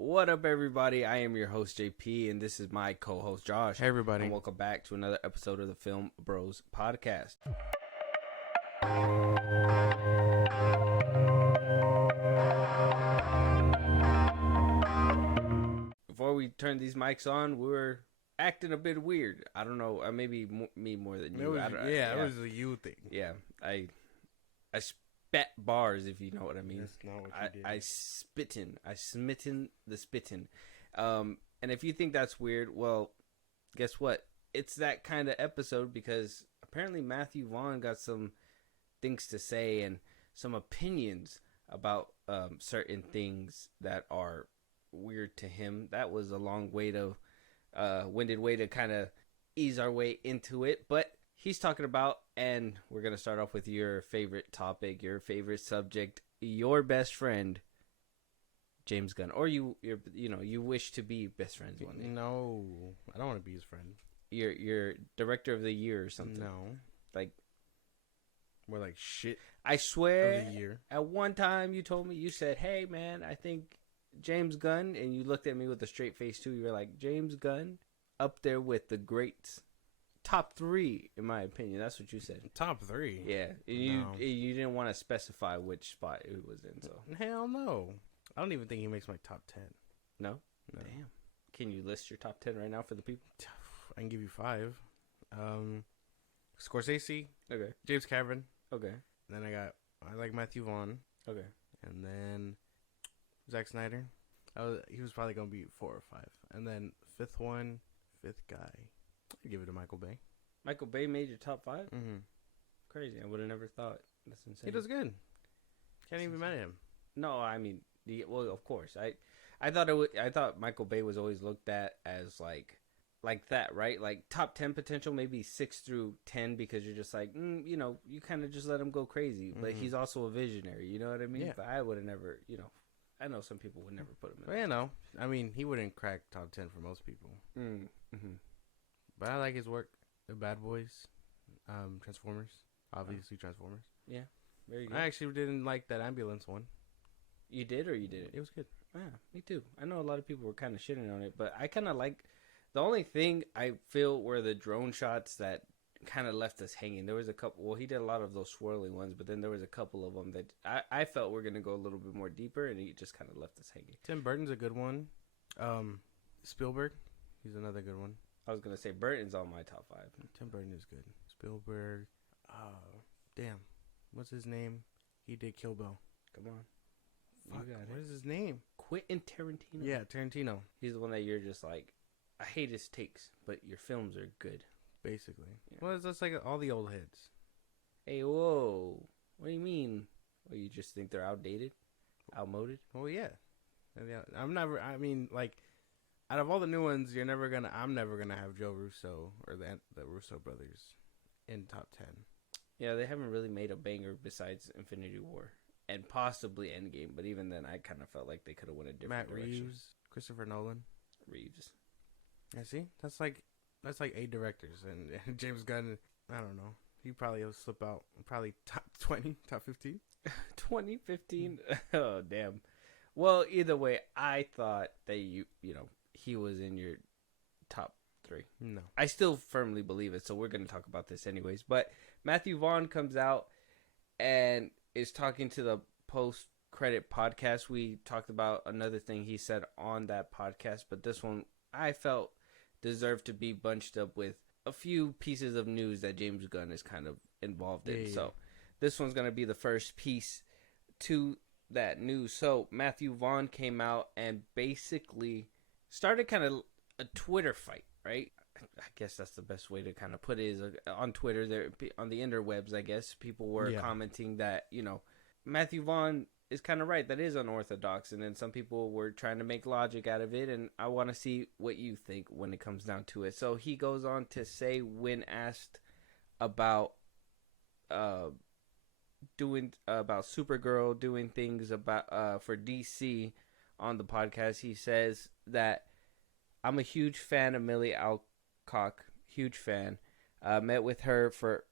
What up, everybody? I am your host, JP, and this is my co-host, Josh. Hey, everybody. And welcome back to another episode of the FilmBros podcast. Before we turn these mics on, we were acting a bit weird. I don't know, maybe me more than you. It was a you thing. Yeah, I spat bars, if you know what I mean. That's not what you did. I smitten the spittin'. And if you think that's weird, well, guess what? It's that kind of episode because apparently Mathew Vaughn got some things to say and some opinions about certain things that are weird to him. That was a long way to winded way to kind of ease our way into it, but he's talking about, and we're gonna start off with your favorite topic, your favorite subject, your best friend, James Gunn, or you wish to be best friends one day. No, I don't want to be his friend. Your director of the year or something. No, like more like shit. I swear, of the year. At one time you told me, you said, "Hey man, I think James Gunn," and you looked at me with a straight face too. You were like, "James Gunn, up there with the greats." Top 3, in my opinion. That's what you said. Top 3? Yeah. You didn't want to specify which spot it was in, so. Hell no. I don't even think he makes my top 10. No? Damn. Can you list your top 10 right now for the people? I can give you 5. Scorsese. Okay. James Cameron. Okay. Then I like Mathew Vaughn. Okay. And then Zack Snyder. He was probably going to be 4 or 5. And then fifth guy. I'd give it to Michael Bay. Michael Bay made your top 5? Mm-hmm. Crazy. I would have never thought. That's insane. He does good. Can't even mad at him. No, I mean, well, of course. I thought Michael Bay was always looked at as like that, right? Like top 10 potential, maybe 6 through 10, because you're just like, you kind of just let him go crazy. But he's also a visionary, you know what I mean? Yeah. But I would have never, I know some people would never put him in. Well, I mean, he wouldn't crack top 10 for most people. Mm-hmm. But I like his work. The Bad Boys, Transformers, obviously Transformers. Yeah, very good. I actually didn't like that ambulance one. You did, or you didn't? It was good. Yeah, me too. I know a lot of people were kind of shitting on it, but I kind of like. The only thing I feel were the drone shots that kind of left us hanging. There was a couple. Well, he did a lot of those swirling ones, but then there was a couple of them that I felt were gonna go a little bit more deeper, and he just kind of left us hanging. Tim Burton's a good one. Spielberg, he's another good one. I was gonna say Burton's on my top 5. Tim Burton is good. Spielberg. Damn. What's his name? He did Kill Bill. Come on. Fuck. What is his name? Quentin Tarantino. Yeah, Tarantino. He's the one that you're just like, I hate his takes, but your films are good. Basically. Yeah. Well, it's just like all the old hits. Hey, whoa. What do you mean? Well, you just think they're outdated? Outmoded? Well, yeah. Out of all the new ones, I'm never gonna have Joe Russo or the Russo brothers in top 10. Yeah, they haven't really made a banger besides Infinity War and possibly Endgame. But even then, I kind of felt like they could have went a different direction. Matt Reeves, Christopher Nolan. Reeves. Yeah, see, that's like 8 directors, and James Gunn. I don't know. He probably will slip out. Probably top 20, top 15. 2015. Oh damn. Well, either way, I thought that he was in your top 3. No. I still firmly believe it, so we're going to talk about this anyways. But Mathew Vaughn comes out and is talking to the post-credit podcast. We talked about another thing he said on that podcast, but this one I felt deserved to be bunched up with a few pieces of news that James Gunn is kind of involved in. Yeah. So this one's going to be the first piece to that news. So Mathew Vaughn came out and basically started kind of a Twitter fight, right? I guess that's the best way to kind of put it, is on Twitter, there on the interwebs, I guess people were commenting that, Mathew Vaughn is kind of right, that is unorthodox, and then some people were trying to make logic out of it, and I want to see what you think when it comes down to it. So he goes on to say, when asked about Supergirl doing things about for DC on the podcast, he says that I'm a huge fan of Millie Alcock, huge fan. Met with her for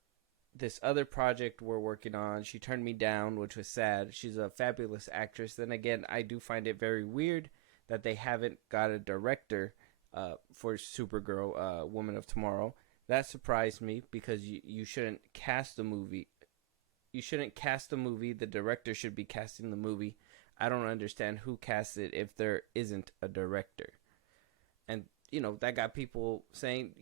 this other project we're working on. She turned me down, which was sad. She's a fabulous actress. Then again, I do find it very weird that they haven't got a director for Supergirl, Woman of Tomorrow. That surprised me because you shouldn't cast the movie. You shouldn't cast the movie. The director should be casting the movie. I don't understand who casts it if there isn't a director. And, that got people saying,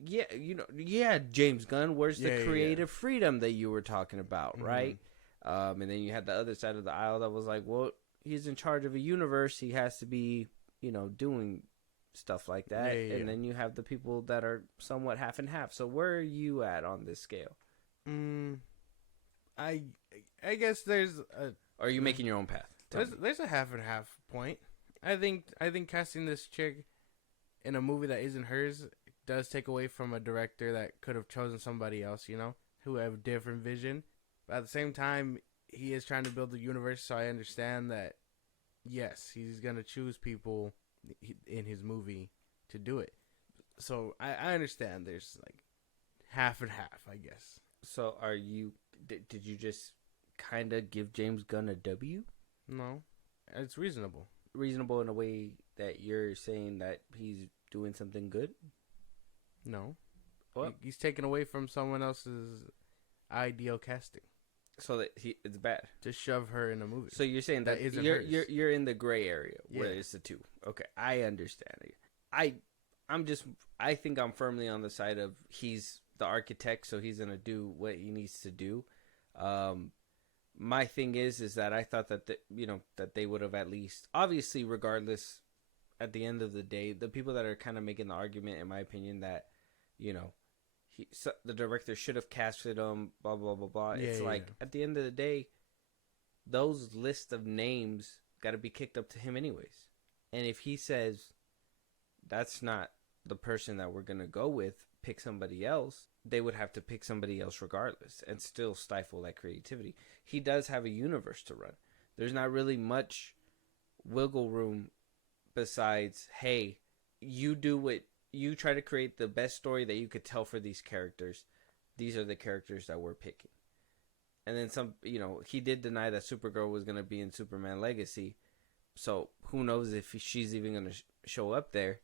James Gunn, where's the creative freedom that you were talking about, right? And then you had the other side of the aisle that was like, well, he's in charge of a universe. He has to be, doing stuff like that. And then you have the people that are somewhat half and half. So where are you at on this scale? I guess there's a... Or are you making your own path? There's a half and half point. I think casting this chick in a movie that isn't hers does take away from a director that could have chosen somebody else, who have a different vision. But at the same time, he is trying to build the universe, so I understand that, yes, he's going to choose people in his movie to do it. So I understand there's like half and half, I guess. So did you just kind of give James Gunn a W? No, it's reasonable. Reasonable in a way that you're saying that he's doing something good? No. What? He's taken away from someone else's ideal casting. So that it's bad. To shove her in a movie. So you're saying that you're in the gray area where it's the two. Okay, I understand it. I think I'm firmly on the side of he's the architect, so he's gonna do what he needs to do. My thing is that I thought that that they would have at least, obviously, regardless, at the end of the day, the people that are kind of making the argument, in my opinion, that the director should have casted him, blah blah blah blah. It's at the end of the day, those lists of names got to be kicked up to him anyways. And if he says that's not the person that we're gonna go with, pick somebody else, they would have to pick somebody else regardless and still stifle that creativity. He does have a universe to run. There's not really much wiggle room besides, hey, you do what you try to create the best story that you could tell for these characters. These are the characters that we're picking. And then he did deny that Supergirl was going to be in Superman Legacy. So who knows if she's even going to show up there.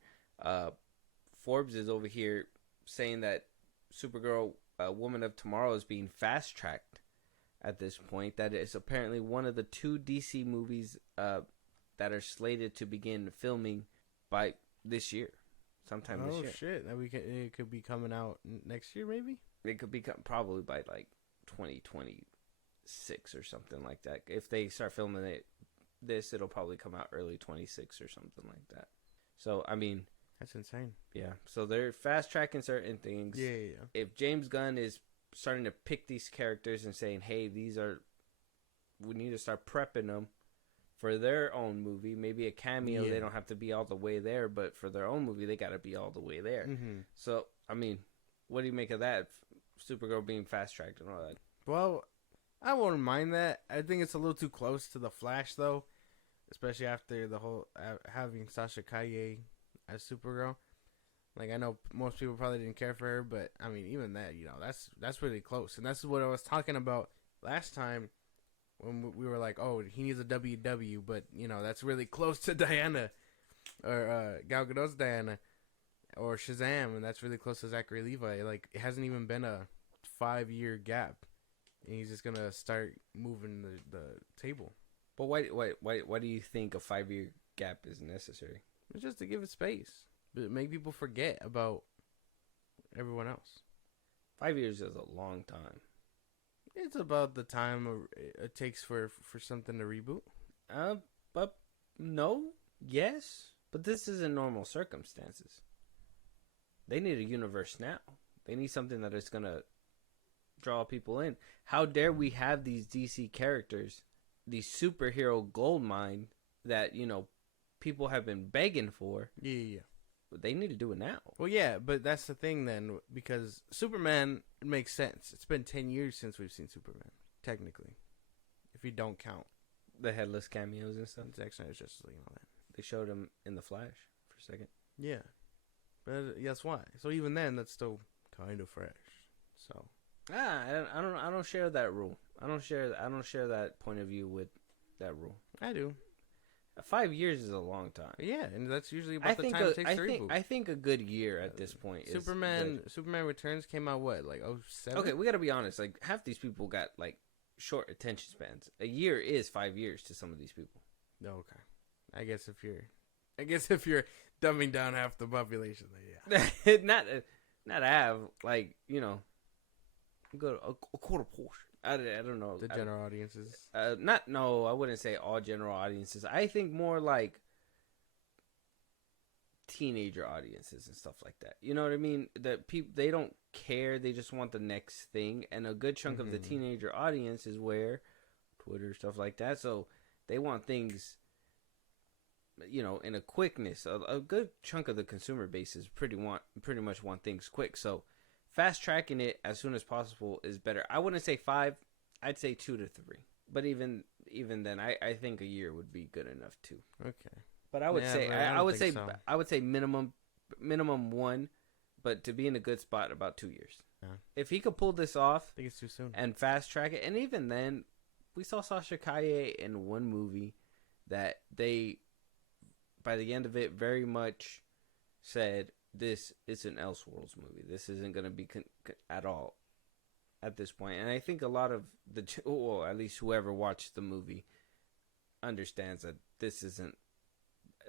Forbes is over here saying that Supergirl, Woman of Tomorrow, is being fast-tracked at this point. That is apparently one of the 2 DC movies that are slated to begin filming by this year. Sometime this year. Oh, shit. It could be coming out next year, maybe? It could be probably by, 2026 or something like that. If they start filming it'll probably come out early 26 or something like that. So, I mean... That's insane. Yeah. So they're fast-tracking certain things. Yeah. If James Gunn is starting to pick these characters and saying, hey, we need to start prepping them for their own movie. Maybe a cameo, they don't have to be all the way there, but for their own movie, they got to be all the way there. Mm-hmm. So, I mean, what do you make of that? Supergirl being fast-tracked and all that. Well, I wouldn't mind that. I think it's a little too close to The Flash, though, especially after the whole having Sasha Calle as Supergirl. I know most people probably didn't care for her, but I mean, even that, that's really close. And that's what I was talking about last time when we were like, oh, he needs a WW, but that's really close to Diana or Gal Gadot's Diana or Shazam, and that's really close to Zachary Levi. It hasn't even been a 5-year gap, and he's just gonna start moving the table. But why do you think a 5-year gap is necessary? It's just to give it space, but make people forget about everyone else. 5 years is a long time. It's about the time it takes for something to reboot. But no, yes, but this isn't normal circumstances. They need a universe now. They need something that is gonna draw people in. How dare we have these DC characters, these superhero goldmine that people have been begging for. Yeah. But they need to do it now. Well, yeah, but that's the thing then, because Superman makes sense. It's been 10 years since we've seen Superman, technically, if you don't count the headless cameos and stuff. Zack Snyder's Justice League and all that. They showed him in the Flash for a second. Yeah, but that's why. So even then, that's still kind of fresh. So I don't share that rule. I don't share that point of view with that rule. I do. 5 years is a long time. Yeah, and that's usually about the time it takes to reboot. I think a good year at this point. Superman Returns came out what, like 07? Okay, we gotta be honest. Like half these people got like short attention spans. A year is 5 years to some of these people. Okay, I guess if you're dumbing down half the population, then yeah. not half. Like go a quarter portion. I don't know. The general audiences. I wouldn't say all general audiences. I think more like teenager audiences and stuff like that. You know what I mean? That people, they don't care. They just want the next thing. And a good chunk of the teenager audience is where Twitter, stuff like that. So they want things, in a quickness. A good chunk of the consumer base is pretty much want things quick. So fast tracking it as soon as possible is better. I wouldn't say 5. I'd say 2 to 3. But even then, I think a year would be good enough too. Okay. But I would I would say minimum 1, but to be in a good spot about 2 years. Yeah. If he could pull this off, I think it's too soon. And fast track it, and even then, we saw Sasha Calle in one movie that they, by the end of it, very much said, this is an Elseworlds movie. This isn't going to be at all at this point. And I think a lot of at least whoever watched the movie understands that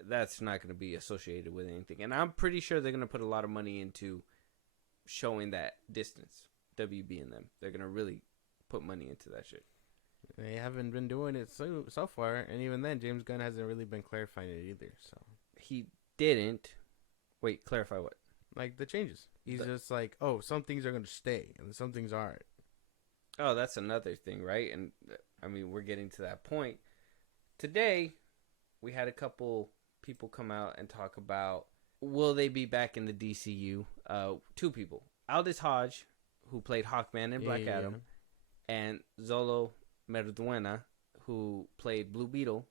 that's not going to be associated with anything. And I'm pretty sure they're going to put a lot of money into showing that distance. WB and them. They're going to really put money into that shit. They haven't been doing it so far. And even then, James Gunn hasn't really been clarifying it either. So he didn't. Wait, clarify what? Like the changes. He's just like, oh, some things are going to stay and some things aren't. Oh, that's another thing, right? And I mean, we're getting to that point. Today, we had a couple people come out and talk about, will they be back in the DCU? 2 people. Aldis Hodge, who played Hawkman in Black Adam, and Xolo Mariduena, who played Blue Beetle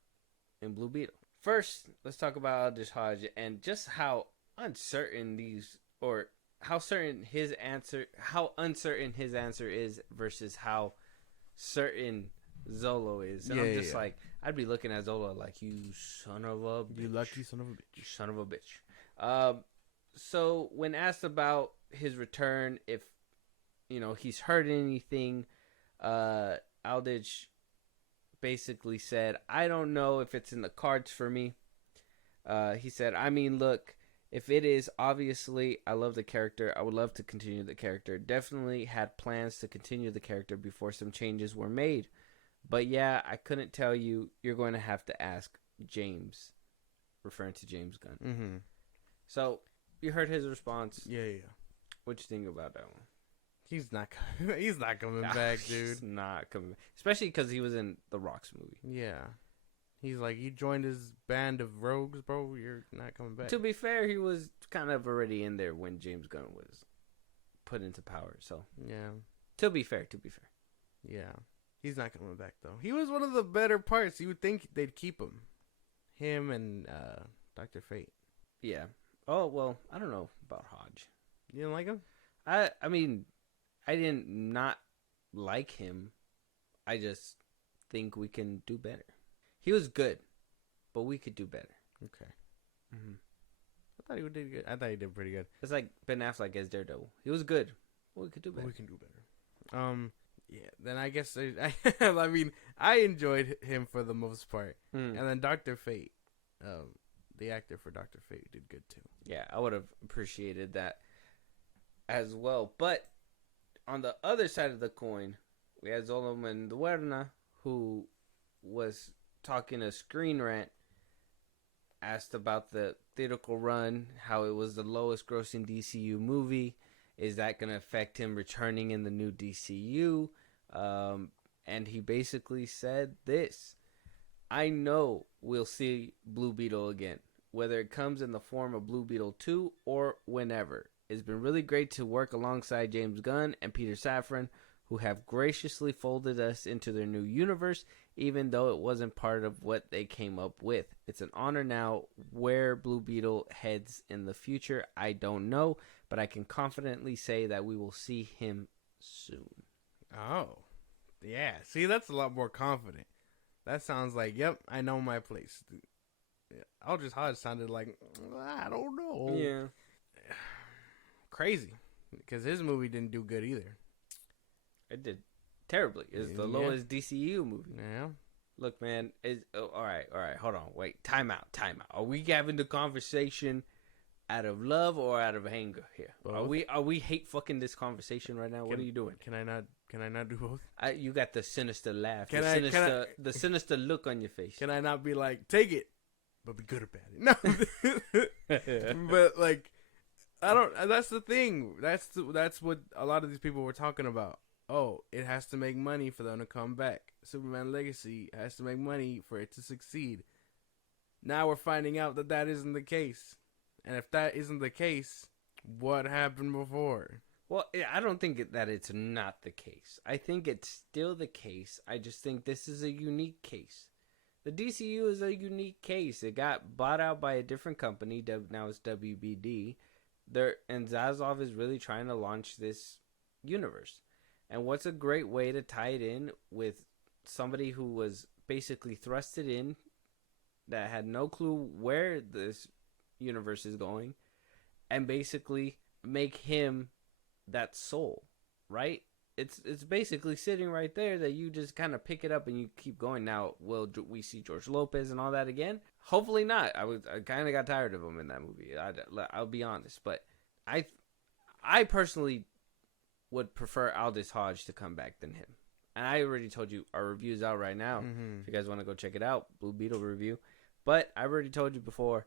in Blue Beetle. First, let's talk about Aldis Hodge and just how uncertain uncertain his answer is versus how certain Xolo is. And I'm just like, I'd be looking at Xolo like, you son of a bitch. You lucky son of a bitch. You son of a bitch. So when asked about his return, if he's heard anything, Aldis basically said, I don't know if it's in the cards for me. He said, I mean, look, if it is, obviously, I love the character. I would love to continue the character. Definitely had plans to continue the character before some changes were made. But yeah, I couldn't tell you. You're going to have to ask James, referring to James Gunn. Mm-hmm. So, you heard his response. Yeah. What you think about that one? He's not coming back, dude. He's not coming back. Especially because he was in The Rock's movie. Yeah. He's like, you joined his band of rogues, bro. You're not coming back. To be fair, he was kind of already in there when James Gunn was put into power. So yeah. To be fair. Yeah. He's not coming back though. He was one of the better parts. You would think they'd keep him. Him and Dr. Fate. Yeah. Oh well, I don't know about Hodge. You didn't like him? I mean, I didn't not like him. I just think we can do better. He was good, but we could do better. Okay. Mm-hmm. I thought he did good. I thought he did pretty good. It's like Ben Affleck as Daredevil. He was good, but we could do better. We can do better. Yeah. Then I guess I mean, I enjoyed him for the most part, and then Dr. Fate, the actor for Dr. Fate, did good too. Yeah, I would have appreciated that as well. But on the other side of the coin, we had Xolo Mariduena, who was talking a Screen Rant, asked about the theatrical run, how it was the lowest grossing DCU movie. Is that going to affect him returning in the new DCU? And he basically said this: I know we'll see Blue Beetle again, whether it comes in the form of Blue Beetle 2 or whenever. It's been really great to work alongside James Gunn and Peter Safran, who have graciously folded us into their new universe, even though it wasn't part of what they came up with. It's an honor now. Where Blue Beetle heads in the future, I don't know, but I can confidently say that we will see him soon. Oh, yeah. See, that's a lot more confident. That sounds like, yep, I know my place. Aldis Hodge sounded like, I don't know. Yeah. Crazy. Because his movie didn't do good either. It did terribly. It's the lowest DCU movie. Yeah. Look, man. All right. Hold on. Wait. Time out. Are we having the conversation out of love or out of anger here? Both. Are we hate fucking this conversation right now? What are you doing? Can I not do both? You got the sinister laugh. The sinister look on your face. Can I not be like, take it, but be good about it? No. But like, I don't. That's the thing. That's what a lot of these people were talking about. Oh, it has to make money for them to come back. Superman Legacy has to make money for it to succeed. Now we're finding out that that isn't the case. And if that isn't the case, what happened before? Well, I don't think that it's not the case. I think it's still the case. I just think this is a unique case. The DCU is a unique case. It got bought out by a different company. Now it's WBD. And Zaslav is really trying to launch this universe. And what's a great way to tie it in with somebody who was basically thrusted in, that had no clue where this universe is going, and basically make him that soul, right? It's basically sitting right there that you just kind of pick it up and you keep going. Now, will we see George Lopez and all that again? Hopefully not. I kind of got tired of him in that movie. I'll be honest, but I personally would prefer Aldis Hodge to come back than him. And I already told you our review's out right now. Mm-hmm. If you guys want to go check it out, Blue Beetle review. But I already told you before,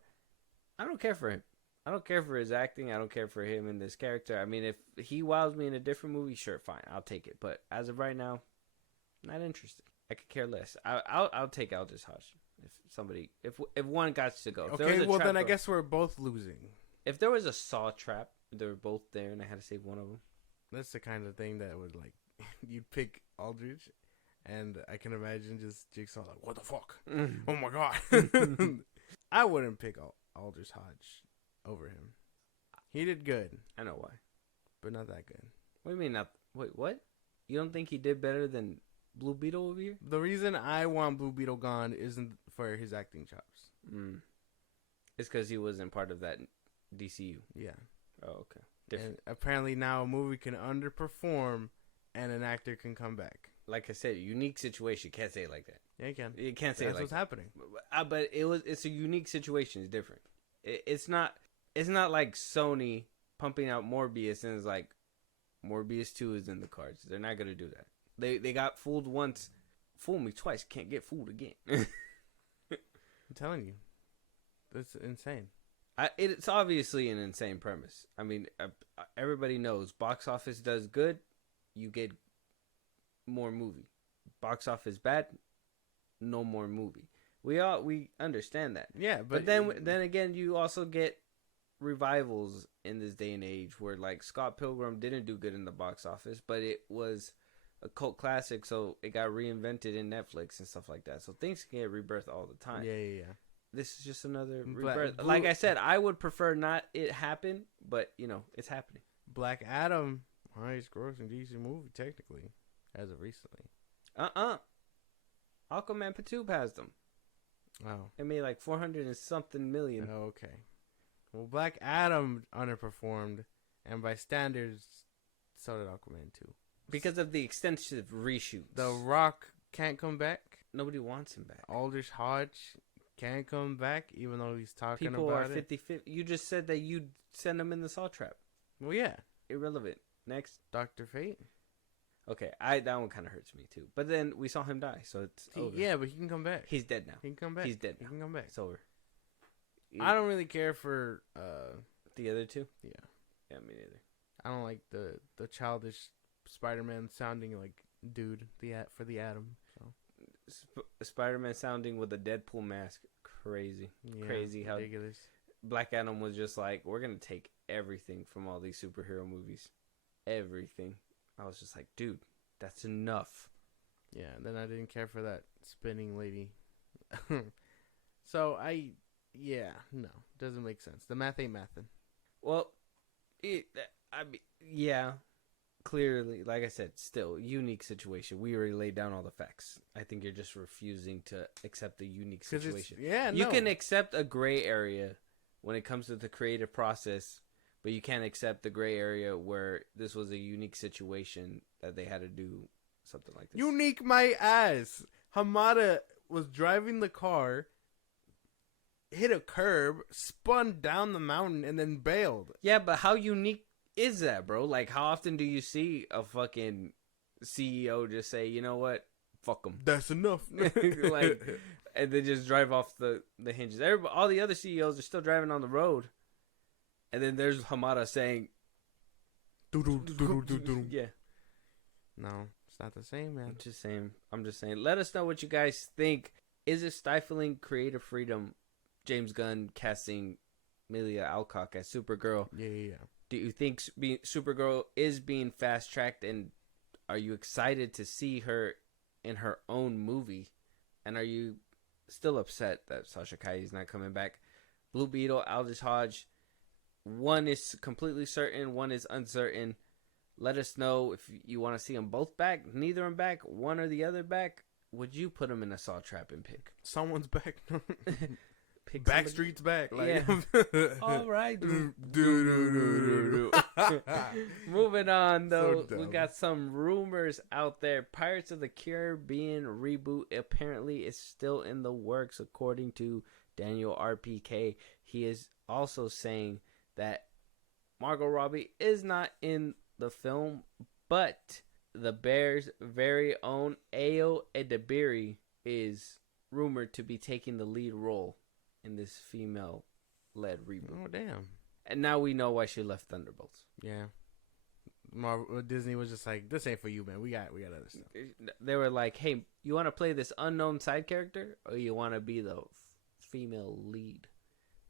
I don't care for him. I don't care for his acting. I don't care for him in this character. I mean, if he wows me in a different movie, sure, fine, I'll take it. But as of right now, not interested. I could care less. I'll take Aldis Hodge if one got to go. Okay, well then I guess we're both losing. If there was a saw trap, they were both there, and I had to save one of them. That's the kind of thing that would like you'd pick Aldrich, and I can imagine just Jigsaw like, what the fuck? Oh my god! I wouldn't pick Aldis Hodge over him. He did good. I know why, but not that good. What do you mean not? Wait, what? You don't think he did better than Blue Beetle over here? The reason I want Blue Beetle gone isn't for his acting chops. It's because he wasn't part of that DCU. Yeah. Oh, okay. Different. And apparently now a movie can underperform and an actor can come back. Like I said, unique situation. Can't say it like that. Yeah, you can. You can't say That's it like what's that. happening. But it's a unique situation. It's different. It's not like Sony pumping out Morbius and it's like Morbius 2 is in the cards. They're not gonna do that. They got fooled once. Fool me twice. Can't get fooled again. I'm telling you, that's insane. It's obviously an insane premise. I mean, everybody knows box office does good, you get more movie. Box office bad, no more movie. We understand that. Yeah, but then again, you also get revivals in this day and age where like Scott Pilgrim didn't do good in the box office, but it was a cult classic, so it got reinvented in Netflix and stuff like that. So things can get rebirthed all the time. Yeah. This is just another rebirth. Like I said, I would prefer not it happen, but you know, it's happening. Black Adam, highest grossing DC movie technically, as of recently. Aquaman 2 passed them. Oh. It made like 400 and something million. Oh, okay. Well, Black Adam underperformed, and by standards, so did Aquaman 2. Because of the extensive reshoots. The Rock can't come back. Nobody wants him back. Aldis Hodge can't come back, even though he's talking People about are 50-50. You just said that you'd send him in the saw trap. Well, yeah. Irrelevant. Next. Dr. Fate. Okay, that one kind of hurts me too. But then we saw him die, so it's over. Yeah, but he can come back. He's dead now. He can come back. He's dead now. He can come back. It's over. I don't really care for the other two. Yeah. Yeah, me neither. I don't like the childish Spider-Man sounding like dude for the Atom. So. Spider-Man sounding with a Deadpool mask, crazy, crazy. Ridiculous. How Black Adam was just like, we're gonna take everything from all these superhero movies, everything. I was just like, dude, that's enough. Yeah, and then I didn't care for that spinning lady. So no, doesn't make sense. The math ain't mathin'. Well, yeah, clearly, like I said, still unique situation. We already laid down all the facts. I think you're just refusing to accept the unique situation. You can accept a gray area when it comes to the creative process, but you can't accept the gray area where this was a unique situation that they had to do something like this. Unique my ass. Hamada was driving the car, hit a curb, spun down the mountain, and then bailed. Yeah, but how unique is that, bro? Like, how often do you see a fucking CEO just say, you know what, fuck them? That's enough. Like, and they just drive off the hinges. All the other CEOs are still driving on the road, and then there's Hamada saying, yeah. No, it's not the same, man. I'm just saying. Let us know what you guys think. Is it stifling creative freedom? James Gunn casting Amelia Alcock as Supergirl. Yeah. Do you think Supergirl is being fast-tracked, and are you excited to see her in her own movie? And are you still upset that Sasha Calle is not coming back? Blue Beetle, Aldis Hodge, one is completely certain, one is uncertain. Let us know if you want to see them both back, neither of them back, one or the other back. Would you put them in a saw trap and pick? Someone's back. Pick Backstreet's back. Like, yeah. All right. Moving on, though. So we got some rumors out there. Pirates of the Caribbean reboot apparently is still in the works, according to Daniel RPK. He is also saying that Margot Robbie is not in the film, but the Bears' very own Ayo Edebiri is rumored to be taking the lead role in this female-led reboot. Oh, damn. And now we know why she left Thunderbolts. Yeah. Disney was just like, this ain't for you, man. We got other stuff. They were like, hey, you want to play this unknown side character, or you want to be the female lead?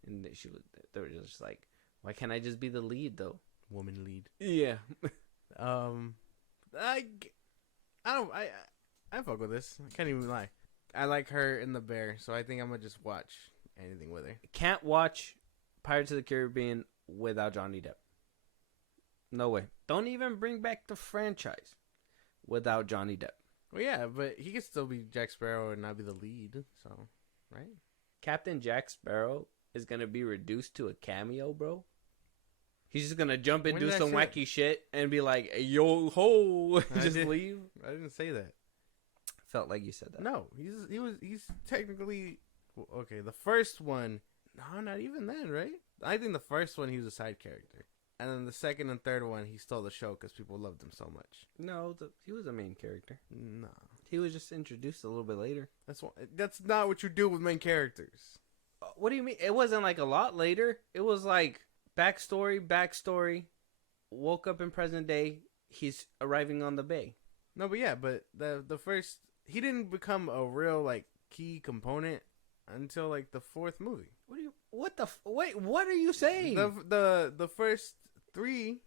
And they were just like, why can't I just be the lead, though? Woman lead. Yeah. I fuck with this. I can't even lie. I like her in the Bear, so I think I'm gonna just watch anything with her. Can't watch Pirates of the Caribbean without Johnny Depp. No way. Don't even bring back the franchise without Johnny Depp. Well, yeah, but he could still be Jack Sparrow and not be the lead, so, right? Captain Jack Sparrow is gonna be reduced to a cameo, bro. He's just gonna jump and do some wacky shit and be like, yo ho, just leave. I didn't say that. Felt like you said that. No, he's technically okay. The first one, no, not even then, right? I think the first one he was a side character, and then the second and third one he stole the show because people loved him so much. No, he was a main character. No, he was just introduced a little bit later. That's not what you do with main characters. What do you mean? It wasn't like a lot later. It was like backstory. Woke up in present day. He's arriving on the bay. No, but yeah, but the first. He didn't become a real like key component until like the fourth movie. What are you saying? The first three.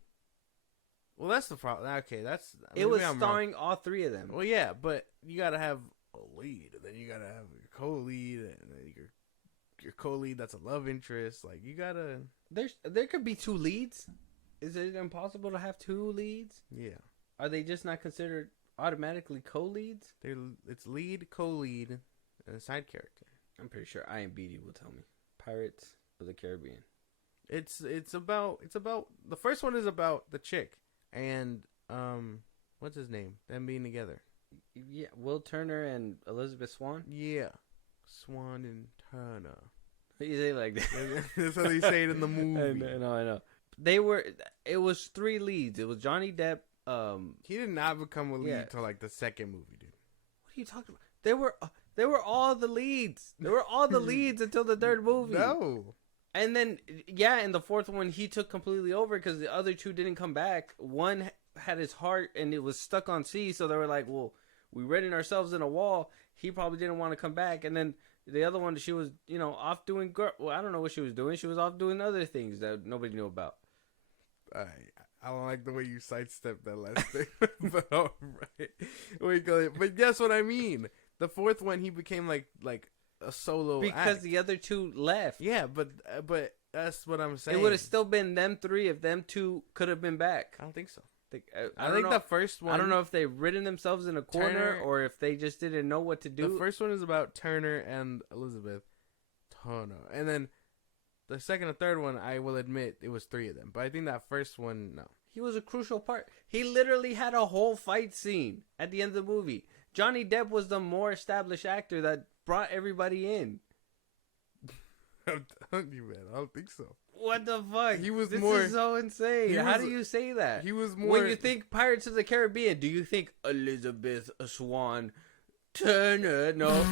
Well, that's the problem. Okay, it was starring all three of them. Well, yeah, but you gotta have a lead, and then you gotta have your co-lead, and then your co-lead that's a love interest. Like you gotta. There could be two leads. Is it impossible to have two leads? Yeah. Are they just not considered automatically co-leads? It's lead, co-lead, and a side character. I'm pretty sure IMDb will tell me. Pirates of the Caribbean. It's about the first one is about the chick and what's his name? Them being together. Yeah, Will Turner and Elizabeth Swann. Yeah, Swan and Turner. You say like that. That's how they say it in the movie. I know. It was three leads. It was Johnny Depp. He did not become a lead till like the second movie, dude. What are you talking about? They were all the leads. They were all the leads until the third movie. No. And then, yeah, in the fourth one, he took completely over because the other two didn't come back. One had his heart and it was stuck on sea, so they were like, well, we read ourselves in a wall. He probably didn't want to come back. And then the other one, she was, off doing, I don't know what she was doing. She was off doing other things that nobody knew about. I don't like the way you sidestepped that last thing, but all right. But guess what I mean. The fourth one, he became like a solo because act. The other two left. Yeah, but that's what I'm saying. It would have still been them three if them two could have been back. I don't think so. think. I think the first one. I don't know if they've written themselves in a corner Turner, or if they just didn't know what to do. The first one is about Turner and Elizabeth Turner, and then the second and third one, I will admit, it was 3 of them. But I think that first one, no. He was a crucial part. He literally had a whole fight scene at the end of the movie. Johnny Depp was the more established actor that brought everybody in. I'm telling you, man. I don't think so. What the fuck? He was this more. This is so insane. How do you say that? He was more. When you think Pirates of the Caribbean, do you think Elizabeth Swan Turner? No.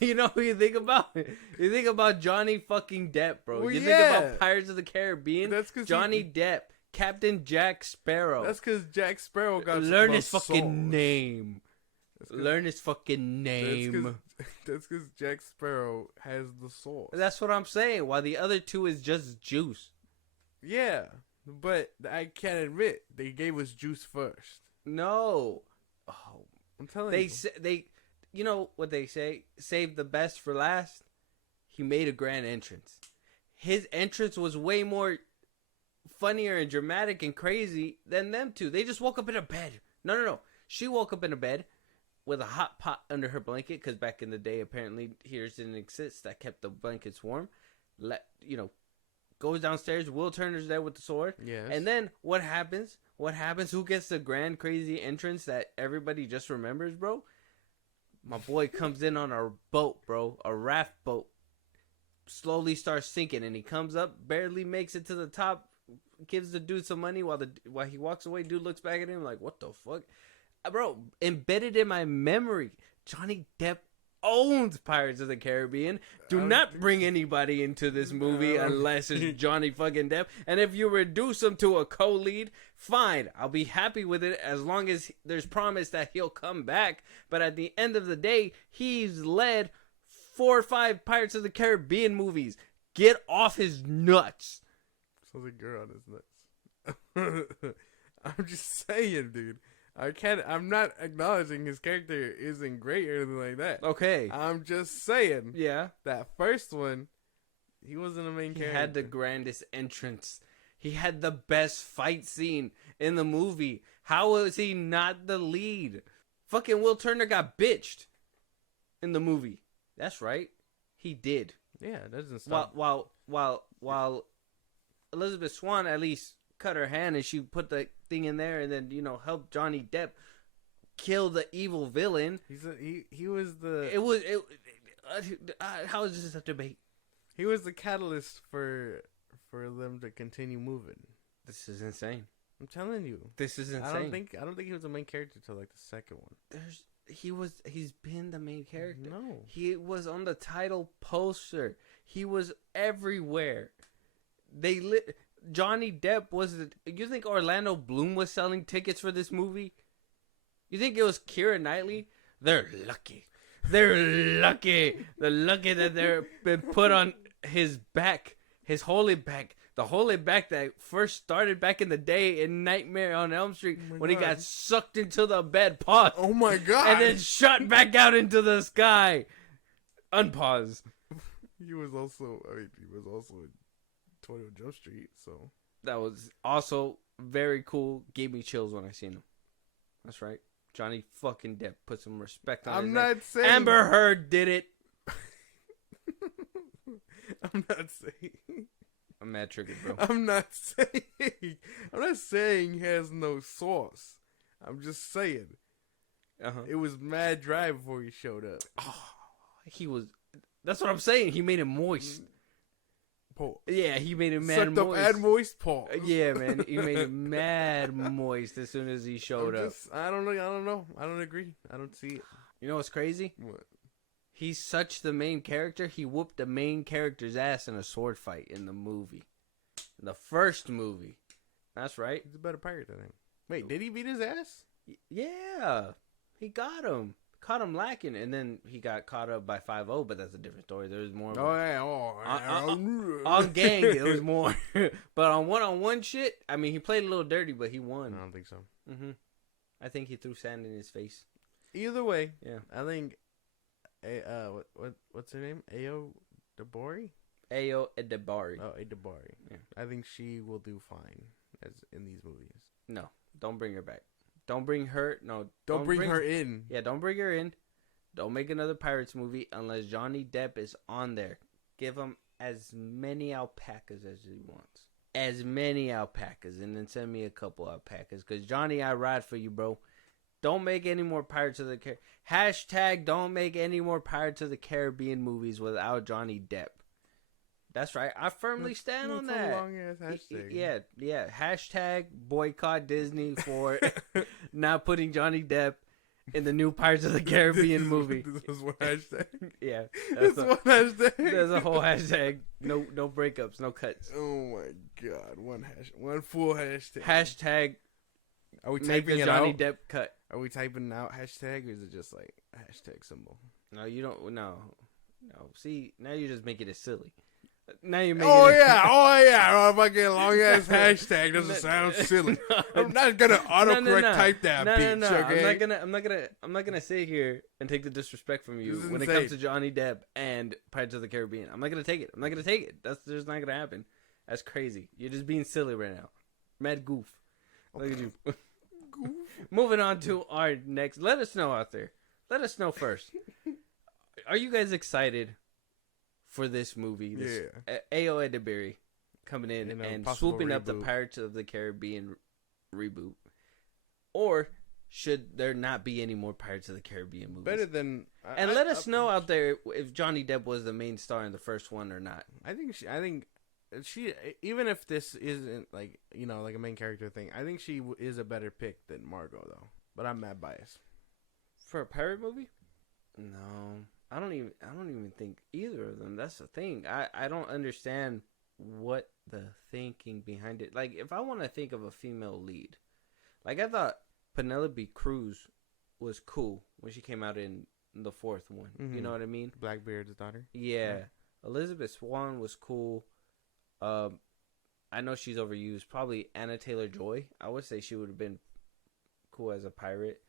you know who you think about? You think about Johnny fucking Depp, bro. Well, you yeah. think about Pirates of the Caribbean. That's because Johnny Depp, Captain Jack Sparrow. That's because Jack Sparrow got learn his fucking name. Learn his fucking name. That's because Jack Sparrow has the sauce. That's what I'm saying. While the other two is just juice. Yeah, but I can't admit they gave us juice first. No. Oh, I'm telling you. They, you know what they say? Save the best for last. He made a grand entrance. His entrance was way more funnier and dramatic and crazy than them two. They just woke up in a bed. No. She woke up in a bed with a hot pot under her blanket, because back in the day, apparently, heaters didn't exist that kept the blankets warm. Goes downstairs. Will Turner's there with the sword. Yes. And then what happens? Who gets the grand, crazy entrance that everybody just remembers, bro? My boy comes in on a boat, bro. A raft boat. Slowly starts sinking, and he comes up, barely makes it to the top, gives the dude some money while he walks away. Dude looks back at him like, what the fuck? Bro, embedded in my memory, Johnny Depp owns Pirates of the Caribbean. Do not bring anybody into this movie unless it's Johnny fucking Depp. And if you reduce him to a co-lead, fine. I'll be happy with it as long as there's promise that he'll come back. But at the end of the day, he's led 4 or 5 Pirates of the Caribbean movies. Get off his nuts. Sounds like you're on his nuts. I'm just saying, dude. I'm not acknowledging his character isn't great or anything like that. Okay. I'm just saying. Yeah. That first one, he wasn't a main character. He had the grandest entrance. He had the best fight scene in the movie. How was he not the lead? Fucking Will Turner got bitched in the movie. That's right. He did. Yeah, it doesn't stop. While Elizabeth Swan at least cut her hand and she put the thing in there and then, helped Johnny Depp kill the evil villain. He was the... how is this a debate? He was the catalyst for them to continue moving. This is insane. I'm telling you. This is insane. I don't think he was the main character till like the second one. He's been the main character. No. He was on the title poster. He was everywhere. Johnny Depp you think Orlando Bloom was selling tickets for this movie? You think it was Keira Knightley? They're lucky. They're lucky. They're lucky that they're been put on his back. His holy back. The holy back that first started back in the day in Nightmare on Elm Street when he got sucked into the bed. Pause. Oh my god. And then shot back out into the sky. Unpause. He was also in 21 Jump Street, so. That was also very cool. Gave me chills when I seen him. That's right. Johnny fucking Depp. Put some respect on his name. I'm not saying. Amber Heard did it. I'm not saying. I'm mad triggered, bro. I'm not saying he has no sauce. I'm just saying. It was mad dry before he showed up. Oh, that's what I'm saying. He made it moist. Pause. Yeah, he made it mad moist. moist. Sucked up moist pause. Yeah, man. He made it mad moist as soon as he showed up. I don't know. I don't agree. I don't see it. You know what's crazy? What? He's such the main character. He whooped the main character's ass in a sword fight in the movie. In the first movie. That's right. He's a better pirate than him. Wait, did he beat his ass? Yeah. He got him. Caught him lacking. And then he got caught up by 5-0, but that's a different story. There's more. On gang, it was more. But on one-on-one shit, I mean, he played a little dirty, but he won. I don't think so. I think he threw sand in his face. Either way, yeah. I think what's her name? Ayo Debari? Ayo Edebari. Oh, Edebari. Yeah. I think she will do fine in these movies. No, don't bring her back. Don't bring her. No, Don't bring her in. Yeah, don't bring her in. Don't make another Pirates movie unless Johnny Depp is on there. Give him as many alpacas as he wants. As many alpacas. And then send me a couple alpacas. Because Johnny, I ride for you, bro. Don't make any more Pirates of the Caribbean. Hashtag don't make any more Pirates of the Caribbean movies without Johnny Depp. That's right. I firmly stand on that. A long ass hashtag. Yeah. Hashtag boycott Disney for not putting Johnny Depp in the new Pirates of the Caribbean movie. This was one hashtag. Yeah. That's one hashtag. There's a whole hashtag. No breakups, no cuts. Oh my god. One full hashtag. Hashtag are we make typing the it Johnny out? Depp cut. Are we typing out hashtag or is it just like a hashtag symbol? No, you don't. No. See, now you're just making it silly. Now you're making Oh, fucking long ass hashtag doesn't sound silly. I'm not gonna autocorrect type that bitch. Okay? I'm not gonna sit here and take the disrespect from you when it comes to Johnny Depp and Pirates of the Caribbean. I'm not gonna take it. That's just not gonna happen. That's crazy. You're just being silly right now. Mad goof. Look at you. Goof. Moving on to our next. Let us know out there. Let us know first. Are you guys excited for this movie? A.O. Edebiri coming in and swooping up the Pirates of the Caribbean reboot. Or should there not be any more Pirates of the Caribbean movies? Better than... let us know out there if Johnny Depp was the main star in the first one or not. I think she even if this isn't like, like a main character thing, I think she is a better pick than Margot though. But I'm mad biased. For a pirate movie? No. I don't even think either of them. That's the thing. I don't understand what the thinking behind it. Like, if I want to think of a female lead, like I thought Penelope Cruz was cool when she came out in the fourth one. Mm-hmm. You know what I mean? Blackbeard's daughter. Yeah. Elizabeth Swann was cool. I know she's overused. Probably Anna Taylor-Joy. I would say she would have been cool as a pirate.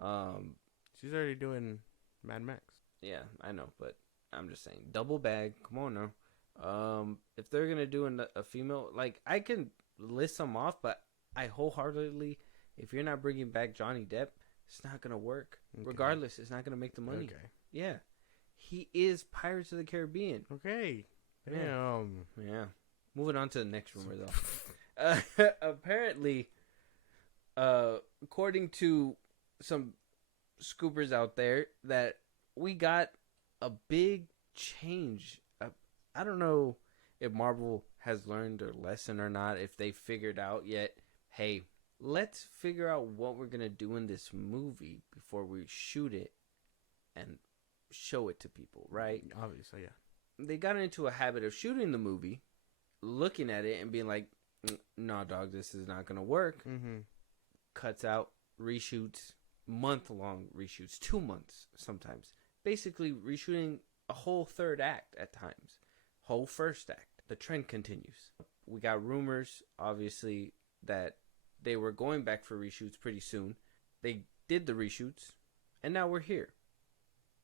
She's already doing Mad Max. Yeah, I know, but I'm just saying, double bag. Come on now. If they're gonna do a female, like I can list some off, but I wholeheartedly, if you're not bringing back Johnny Depp, it's not gonna work. Okay. Regardless, it's not gonna make the money. Okay. Yeah, he is Pirates of the Caribbean. Okay. Damn. Yeah. Moving on to the next rumor though. Apparently, according to some scoopers out there, that we got a big change. I don't know if Marvel has learned their lesson or not, if they figured out yet, hey, let's figure out what we're going to do in this movie before we shoot it and show it to people, right? Obviously, yeah. They got into a habit of shooting the movie, looking at it and being like, nah, dog, this is not going to work. Mm-hmm. Cuts out, reshoots, month-long reshoots, 2 months sometimes. Basically reshooting a whole third act at times, whole first act. The trend continues. We got rumors, obviously, that they were going back for reshoots pretty soon. They did the reshoots, and now we're here.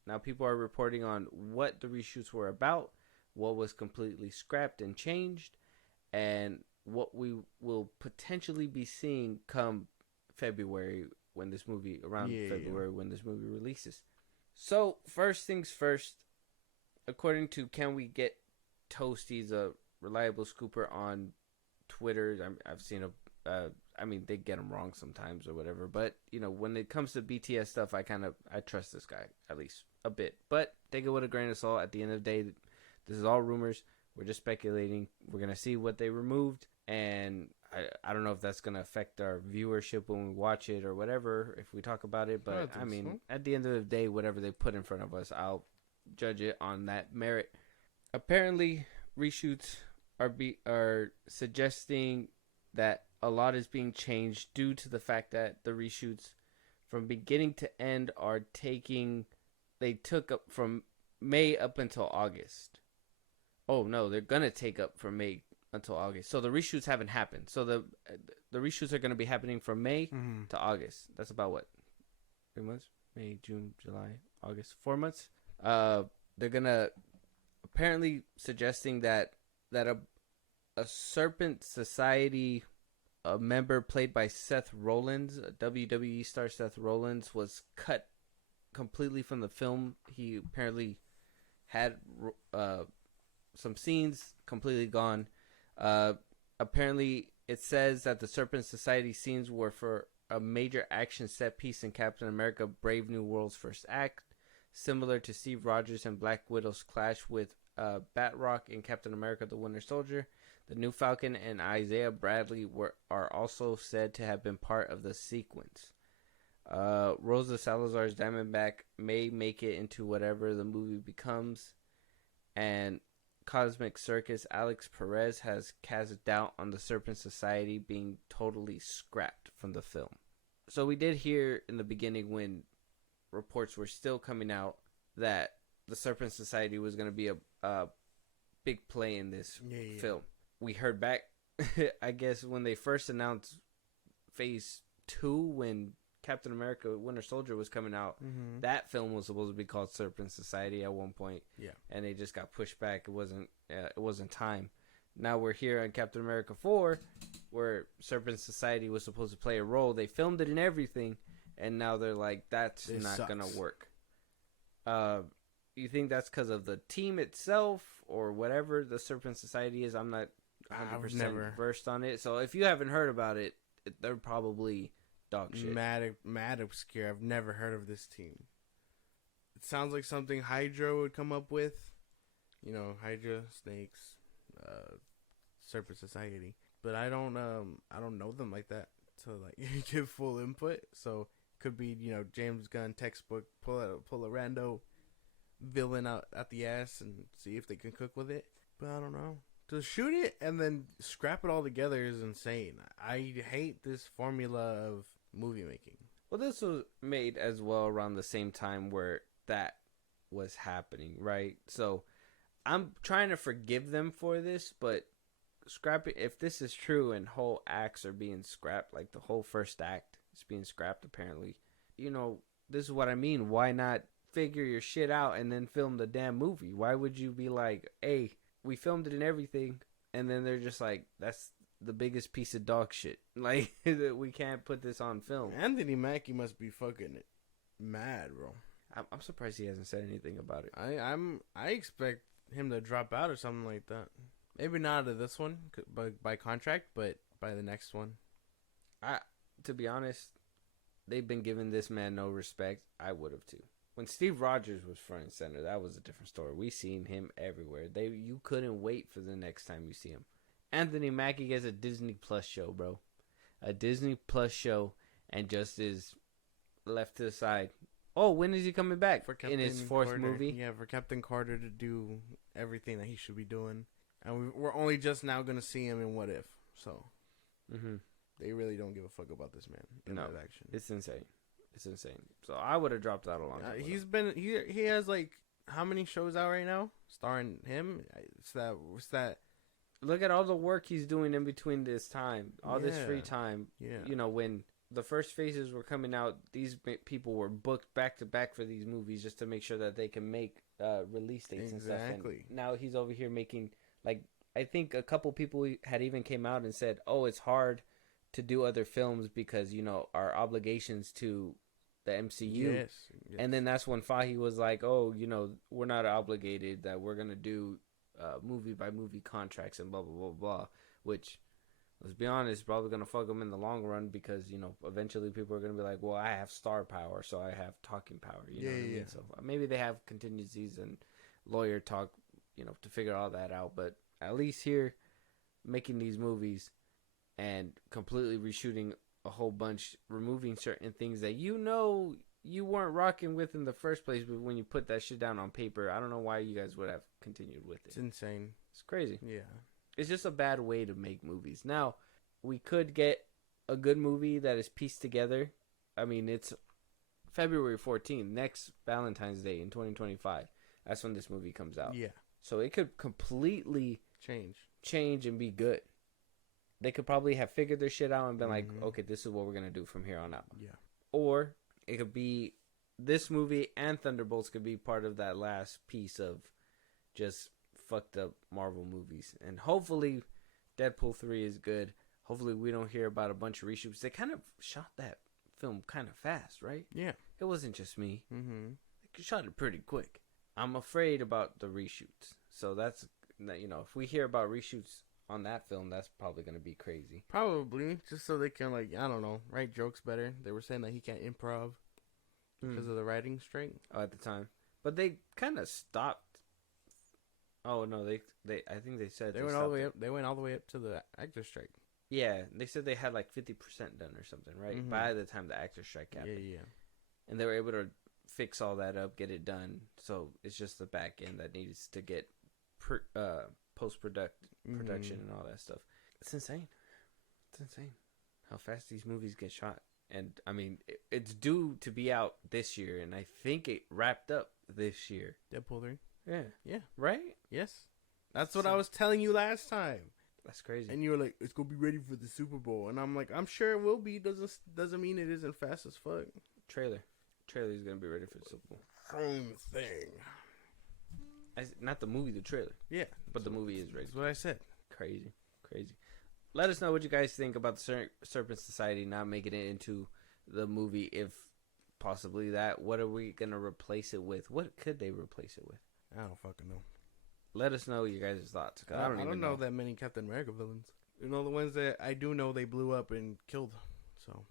Now people are reporting on what the reshoots were about, what was completely scrapped and changed, and what we will potentially be seeing come February when this movie when this movie releases. So, first things first, according to Can We Get Toasties, a reliable scooper on Twitter, I've seen they get them wrong sometimes or whatever, but, when it comes to BTS stuff, I trust this guy, at least a bit, but take it with a grain of salt. At the end of the day, this is all rumors. We're just speculating. We're going to see what they removed, and I don't know if that's going to affect our viewership when we watch it or whatever, if we talk about it. But, at the end of the day, whatever they put in front of us, I'll judge it on that merit. Apparently, reshoots are suggesting that a lot is being changed due to the fact that the reshoots from beginning to end they took up from May up until August. Oh, no, they're going to take up from May until August. So the reshoots haven't happened. So the reshoots are going to be happening from May to August. That's about what? 3 months? May, June, July, August. 4 months? They're going to apparently suggesting that a Serpent Society a member played by Seth Rollins, a WWE star Seth Rollins, was cut completely from the film. He apparently had some scenes completely gone. Apparently, it says that the Serpent Society scenes were for a major action set piece in Captain America Brave New World's first act, similar to Steve Rogers and Black Widow's clash with Batroc in Captain America the Winter Soldier. The New Falcon and Isaiah Bradley are also said to have been part of the sequence. Rosa Salazar's Diamondback may make it into whatever the movie becomes. And Cosmic Circus Alex Perez has cast doubt on the Serpent Society being totally scrapped from the film. So we did hear in the beginning when reports were still coming out that the Serpent Society was going to be a big play in this film. We heard back, I guess, when they first announced Phase 2, when Captain America Winter Soldier was coming out, that film was supposed to be called Serpent Society at one point. Yeah. And they just got pushed back. It wasn't time. Now we're here on Captain America 4, where Serpent Society was supposed to play a role. They filmed it and everything, and now they're like, that's not going to work. You think that's because of the team itself or whatever the Serpent Society is? I'm not 100% versed on it. So if you haven't heard about it, they're probably dog shit. Mad obscure. I've never heard of this team. It sounds like something Hydra would come up with. You know, Hydra, Snakes, Serpent Society. But I don't know them like that to like give full input. So could be, you know, James Gunn textbook, pull a rando villain out the ass and see if they can cook with it. But I don't know. To shoot it and then scrap it all together is insane. I hate this formula of movie making. Well, this was made as well around the same time where that was happening, right? So I'm trying to forgive them for this, but scrap it. If this is true and whole acts are being scrapped, like the whole first act is being scrapped apparently, you know, this is what I mean. Why not figure your shit out and then film the damn movie? Why would you be like, hey, we filmed it and everything, and then they're just like, that's the biggest piece of dog shit. Like, we can't put this on film. Anthony Mackie must be fucking mad, bro. I'm surprised he hasn't said anything about it. I expect him to drop out or something like that. Maybe not out of this one by contract, but by the next one. To be honest, they've been giving this man no respect. I would have too. When Steve Rogers was front and center, that was a different story. We seen him everywhere. You couldn't wait for the next time you see him. Anthony Mackie gets a Disney Plus show, bro. A Disney Plus show, and just is left to the side. Oh, when is he coming back? In his fourth movie? Yeah, for Captain Carter to do everything that he should be doing. And we're only just now going to see him in What If. So, they really don't give a fuck about this man in that action. It's insane. It's insane. So I would have dropped out a long time ago. He has like how many shows out right now starring him? It's that. Look at all the work he's doing in between this time, this free time. Yeah. You know, when the first phases were coming out, these people were booked back to back for these movies just to make sure that they can make release dates and stuff. And now he's over here making, like, I think a couple people had even came out and said, "Oh, it's hard to do other films because, you know, our obligations to the MCU." Yes. And then that's when Fahey was like, "Oh, you know, we're not obligated, that we're going to do movie by movie contracts and blah, blah, blah, blah." Which, let's be honest, probably going to fuck them in the long run because, you know, eventually people are going to be like, well, I have star power, so I have talking power. You know what I mean? So maybe they have contingencies and lawyer talk, you know, to figure all that out. But at least here, making these movies and completely reshooting a whole bunch, removing certain things that you know you weren't rocking with in the first place, but when you put that shit down on paper, I don't know why you guys would have continued with it. It's insane. It's crazy. Yeah. It's just a bad way to make movies. Now, we could get a good movie that is pieced together. I mean, it's February 14th, next Valentine's Day in 2025. That's when this movie comes out. Yeah. So it could completely change and be good. They could probably have figured their shit out and been like, okay, this is what we're going to do from here on out. Yeah. Or it could be this movie and Thunderbolts could be part of that last piece of just fucked up Marvel movies. And hopefully Deadpool 3 is good. hopefully we don't hear about a bunch of reshoots. They kind of shot that film kind of fast, right? Yeah. It wasn't just me. Mm-hmm. They shot it pretty quick. I'm afraid about the reshoots. So that's, if we hear about reshoots on that film, that's probably going to be crazy. Probably. Just so they can, like, I don't know, write jokes better. They were saying that he can't improv because of the writing strike. Oh, at the time. But they kind of stopped. Oh, no, they I think they said They went all the way up. They went all the way up to the actor strike. Yeah, they said they had like 50% done or something, right? Mm-hmm. By the time the actor strike happened. Yeah. And they were able to fix all that up, get it done. So it's just the back end that needs to get post-production and all that stuff. It's insane. It's insane how fast these movies get shot. And, I mean, it's due to be out this year, and I think it wrapped up this year. Deadpool 3. Yeah. Right? Yes. That's what I was telling you last time. That's crazy. And you were like, it's going to be ready for the Super Bowl. And I'm like, I'm sure it will be. Doesn't mean it isn't fast as fuck. Trailer's going to be ready for the Super Bowl. Same thing. Not the movie, the trailer. Yeah. But the movie is ready. That's what I said. Crazy. Let us know what you guys think about the Serpent Society not making it into the movie, if possibly that. What are we going to replace it with? What could they replace it with? I don't fucking know. Let us know your guys' thoughts. I don't even know that many Captain America villains. You know, the ones that I do know they blew up and killed. So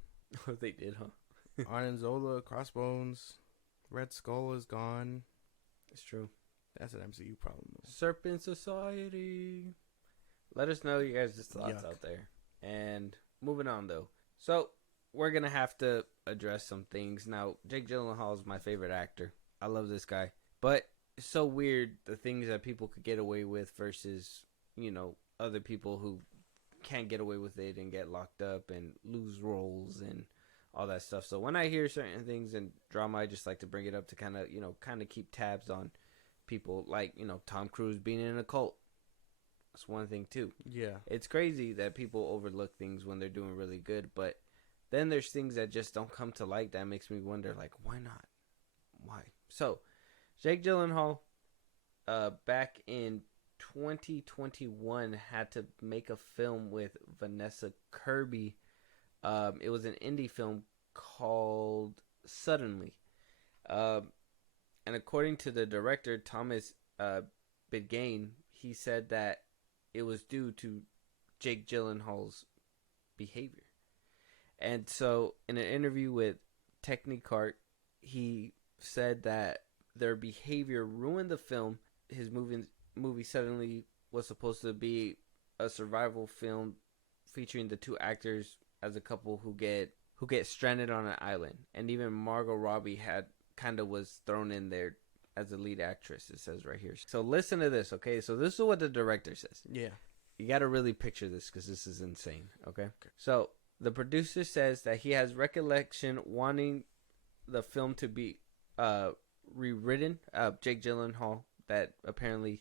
they did, huh? Iron Zola, Crossbones, Red Skull is gone. It's true. That's an MCU problem, though. Serpent Society. Let us know your guys' thoughts out there. And moving on, though. So, we're going to have to address some things. Now, Jake Gyllenhaal is my favorite actor. I love this guy. But it's so weird, the things that people could get away with versus, other people who can't get away with it and get locked up and lose roles and all that stuff. So, when I hear certain things in drama, I just like to bring it up to kind of keep tabs on people. Like, Tom Cruise being in a cult. That's one thing too. Yeah. It's crazy that people overlook things when they're doing really good, but then there's things that just don't come to light that makes me wonder, like, why not? Why? So, Jake Gyllenhaal, back in 2021, had to make a film with Vanessa Kirby. It was an indie film called Suddenly. And according to the director, Thomas Bidgain, he said that it was due to Jake Gyllenhaal's behavior. And so, in an interview with Technicart, he said that their behavior ruined the film. His movie Suddenly was supposed to be a survival film featuring the two actors as a couple who get stranded on an island. And even Margot Robbie was thrown in there as a lead actress, it says right here. So listen to this, okay? So this is what the director says. Yeah. You got to really picture this because this is insane, okay? So the producer says that he has recollection wanting the film to be rewritten. Jake Gyllenhaal, that apparently...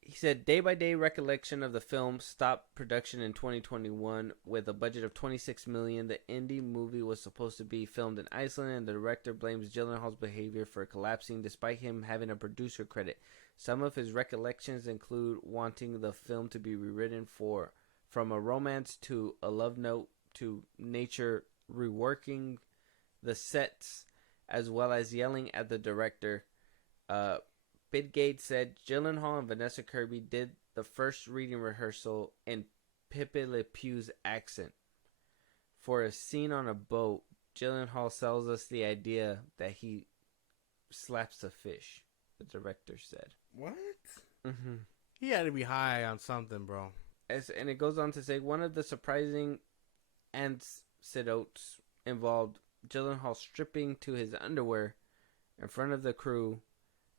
He said, day-by-day recollection of the film stopped production in 2021 with a budget of $26 million. The indie movie was supposed to be filmed in Iceland, and the director blames Gyllenhaal's behavior for collapsing despite him having a producer credit. Some of his recollections include wanting the film to be rewritten from a romance to a love note to nature, reworking the sets, as well as yelling at the director. Bidgate said Gyllenhaal and Vanessa Kirby did the first reading rehearsal in Pepe Le Pew's accent. For a scene on a boat, Gyllenhaal sells us the idea that he slaps a fish, the director said. What? Mm-hmm. He had to be high on something, bro. And it goes on to say, one of the surprising anecdotes involved Gyllenhaal stripping to his underwear in front of the crew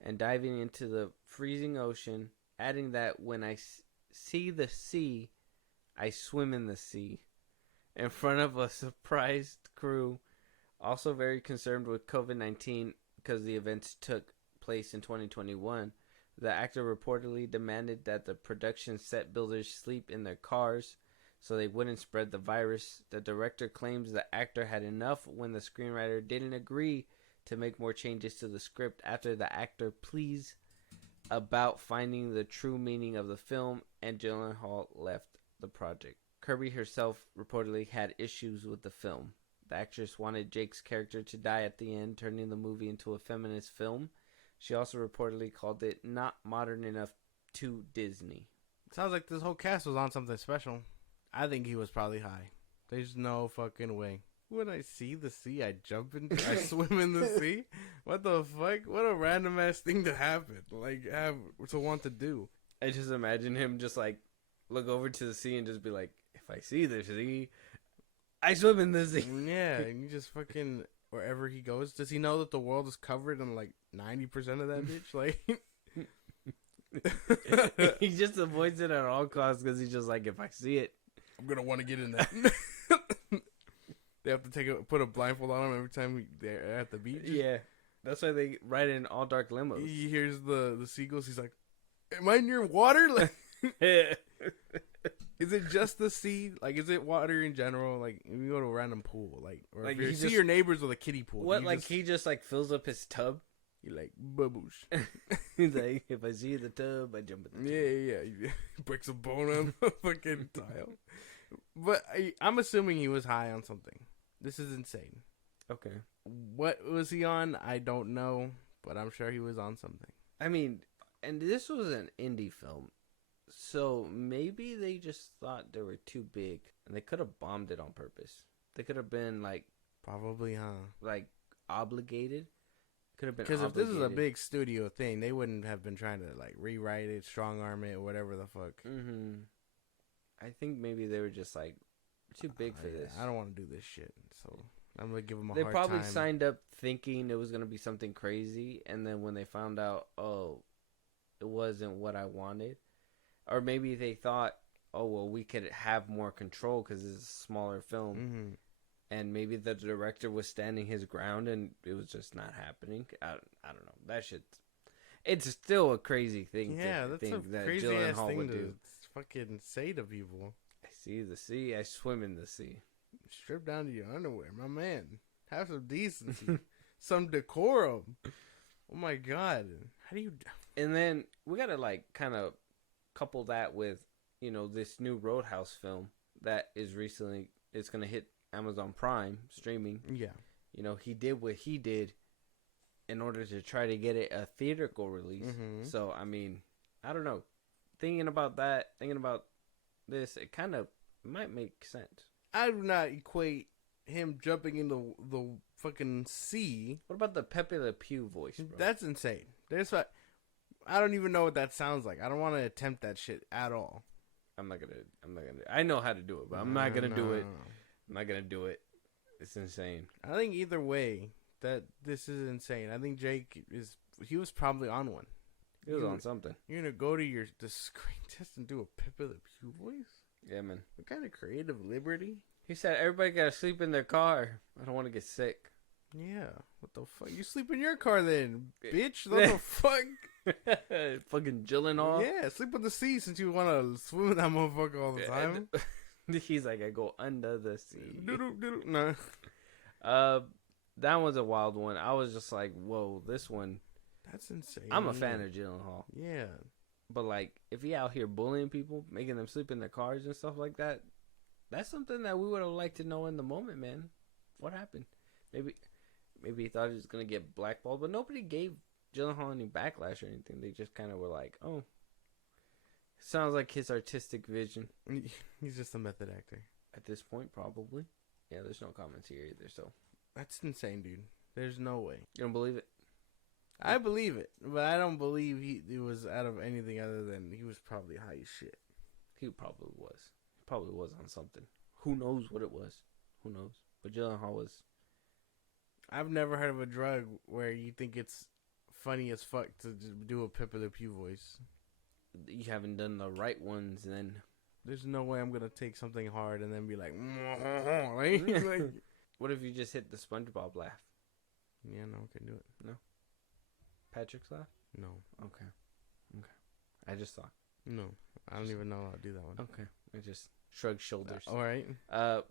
and diving into the freezing ocean, adding that when I see the sea, I swim in the sea, in front of a surprised crew, also very concerned with COVID-19 because the events took place in 2021. The actor reportedly demanded that the production set builders sleep in their cars so they wouldn't spread the virus. The director claims the actor had enough when the screenwriter didn't agree to make more changes to the script after the actor pleads about finding the true meaning of the film, and Gyllenhaal left the project. Kirby herself reportedly had issues with the film. The actress wanted Jake's character to die at the end, turning the movie into a feminist film. She also reportedly called it not modern enough to Disney. Sounds like this whole cast was on something special. I think he was probably high. There's no fucking way. When I see the sea, I jump in. I swim in the sea. What the fuck? What a random ass thing to happen. Like, to want to do. I just imagine him just like look over to the sea and just be like, if I see the sea, I swim in the sea. Yeah, and you just fucking, wherever he goes, does he know that the world is covered in like 90% of that bitch? Like, he just avoids it at all costs because he's just like, if I see it, I'm gonna want to get in that. They have to put a blindfold on him every time they're at the beach. Yeah, that's why they ride in all dark limos. He hears the seagulls. He's like, "Am I near water?" Like, is it just the sea? Like, is it water in general? Like, if you go to a random pool, like, or like if you see your neighbors with a kiddie pool, what? Like, he just like fills up his tub. You're like, baboosh. He's like, if I see the tub, I jump in the tub. Yeah. He breaks a bone on the fucking tile. But I'm assuming he was high on something. This is insane. Okay. What was he on? I don't know, but I'm sure he was on something. I mean, and this was an indie film, so maybe they just thought they were too big, and they could have bombed it on purpose. They could have been like, probably, huh? Like obligated. Could have been because if this is a big studio thing, they wouldn't have been trying to like rewrite it, strong arm it, whatever the fuck. Mm-hmm. I think maybe they were just like too big for this. I don't want to do this shit, so I'm gonna give them a hard time. They probably signed up thinking it was gonna be something crazy, and then when they found out, oh, it wasn't what I wanted, or maybe they thought, oh well, we could have more control because it's a smaller film. Mm-hmm. And maybe the director was standing his ground and it was just not happening. I don't know. That shit. It's still a crazy thing. Yeah, that's a crazy ass thing to fucking say to people. I see the sea. I swim in the sea. Strip down to your underwear, my man. Have some decency. Some decorum. Oh my god. How do you... And then we gotta like kind of couple that with, you know, this new Roadhouse film that is recently... It's gonna hit Amazon Prime streaming. Yeah. You know, he did what he did in order to try to get it a theatrical release. Mm-hmm. So, I mean, I don't know. Thinking about this, it kind of might make sense. I do not equate him jumping into the fucking sea. What about the Pepe Le Pew voice, bro? That's insane. I don't even know what that sounds like. I don't want to attempt that shit at all. I'm not gonna. I know how to do it, but I'm not gonna do it. I'm not gonna do it. It's insane. I think either way, that this is insane. I think Jake he was probably on one. He was on something. You're gonna go to the screen test and do a Pepe Le Pew voice? Yeah, man. What kind of creative liberty? He said everybody gotta sleep in their car. I don't want to get sick. Yeah. What the fuck? You sleep in your car then, bitch. What the fuck? Fucking Gyllenhaal. Yeah, sleep in the sea since you want to swim in that motherfucker all the time. He's like, I go under the sea. No. That one's a wild one. I was just like, whoa, this one. That's insane. I'm a fan of Gyllenhaal. Yeah. But like, if he out here bullying people, making them sleep in their cars and stuff like that, that's something that we would have liked to know in the moment, man. What happened? Maybe he thought he was gonna get blackballed, but nobody gave Gyllenhaal any backlash or anything. They just kind of were like, oh, sounds like his artistic vision. He's just a method actor. At this point, probably. Yeah, there's no comments here either, so. That's insane, dude. There's no way. You don't believe it? I believe it, but I don't believe he was out of anything other than he was probably high as shit. He probably was. He probably was on something. Who knows what it was? Who knows? But Gyllenhaal was. I've never heard of a drug where you think it's funny as fuck to do a Pepe Le Pew voice. You haven't done the right ones, then. There's no way I'm gonna take something hard and then be like, like what if you just hit the SpongeBob laugh? Yeah, no, I can do it. No. Patrick's laugh? No. Okay. I just thought. No, I don't even know how to do that one. Okay. I just shrugged shoulders. All right.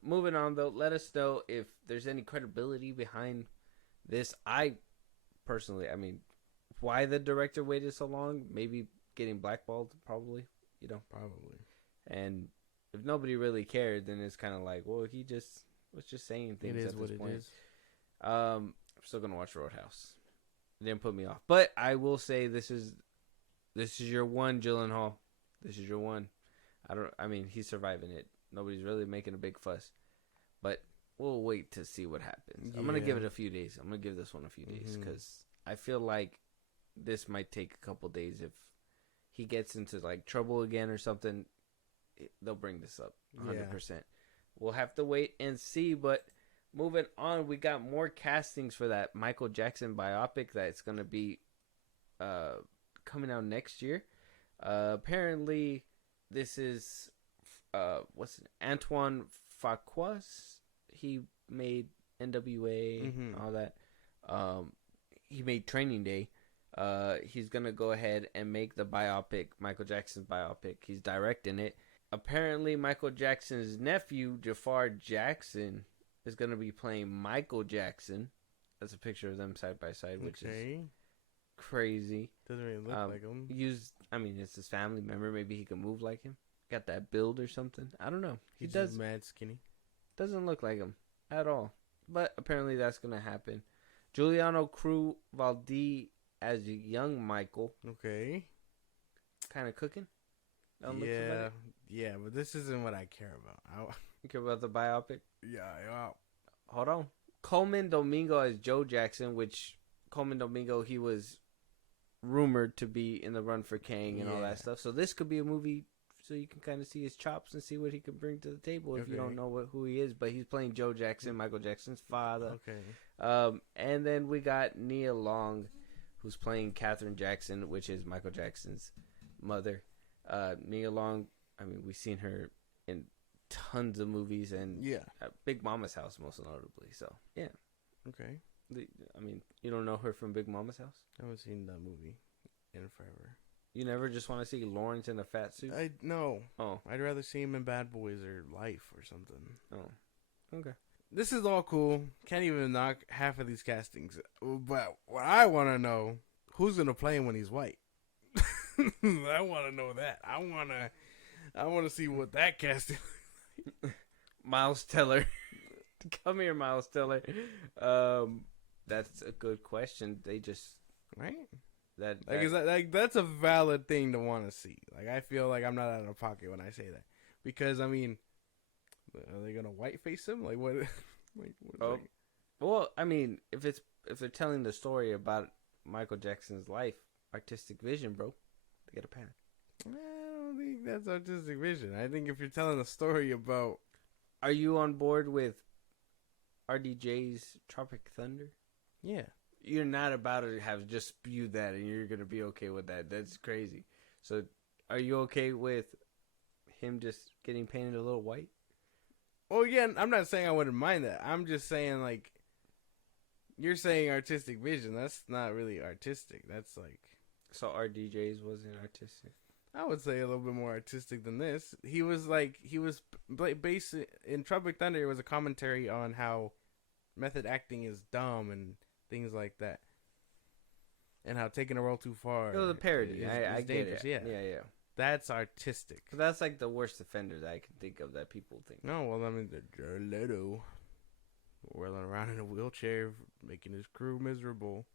Moving on though, let us know if there's any credibility behind this. I personally, I mean, why the director waited so long? Maybe getting blackballed, probably. You know, probably. And if nobody really cared, then it's kind of like, well, he just was just saying things. It is at what this it point. is. I'm still gonna watch Roadhouse. It didn't put me off, but I will say this is your one, Gyllenhaal. This is your one. I mean, he's surviving it. Nobody's really making a big fuss, but we'll wait to see what happens. I'm gonna give it a few days. I'm gonna give this one a few days because I feel like this might take a couple days. If he gets into like trouble again or something, they'll bring this up 100%. We'll have to wait and see. But moving on, we got more castings for that Michael Jackson biopic that's gonna be coming out next year. Apparently, this is Antoine Fuqua. He made NWA, all that. He made Training Day. He's gonna go ahead and make the biopic, Michael Jackson's biopic. He's directing it. Apparently, Michael Jackson's nephew, Jafar Jackson, is gonna be playing Michael Jackson. That's a picture of them side by side, which is crazy. Doesn't really look like him. It's his family member. Maybe he can move like him. Got that build or something. I don't know. He's just mad skinny. Doesn't look like him at all. But apparently that's gonna happen. Giuliano Crew Valdi as a young Michael. Okay. Kind of cooking. Yeah, but this isn't what I care about. You care about the biopic? Yeah. Hold on. Coleman Domingo as Joe Jackson, which Coleman Domingo, he was rumored to be in the run for Kang and all that stuff. So this could be a movie so you can kind of see his chops and see what he can bring to the table if you don't know who he is. But he's playing Joe Jackson, Michael Jackson's father. Okay. And then we got Nia Long, who's playing Katherine Jackson, which is Michael Jackson's mother. Nia Long, I mean, we've seen her in tons of movies and Big Mama's House, most notably. So, yeah. Okay. I mean, you don't know her from Big Mama's House? I haven't seen that movie in forever. You never just want to see Lawrence in a fat suit? No. Oh. I'd rather see him in Bad Boys or Life or something. Oh. Okay. This is all cool. Can't even knock half of these castings. But what I want to know, who's going to play him when he's white? I want to know that. I want to see what that casting Miles Teller. Come here, Miles Teller. That's a good question. They just... Right? That's a valid thing to want to see. Like, I feel like I'm not out of pocket when I say that. Because, I mean, are they going to whiteface him? Like, what? Well, I mean, if they're telling the story about Michael Jackson's life, artistic vision, bro, they get a pass. I don't think that's artistic vision. I think if you're telling a story about... Are you on board with RDJ's Tropic Thunder? Yeah. You're not about to have just spewed that and you're going to be okay with that. That's crazy. So, are you okay with him just getting painted a little white? Well, again, I'm not saying I wouldn't mind that. I'm just saying, like, you're saying artistic vision. That's not really artistic. That's like... So, RDJ's wasn't artistic? I would say a little bit more artistic than this. He was based in Tropic Thunder. It was a commentary on how method acting is dumb and things like that, and how taking a role too far. It was a parody. I get it. Yeah. That's artistic. But that's like the worst offender that I can think of that people think. No, well, I mean, the Jared Leto whirling around in a wheelchair, making his crew miserable.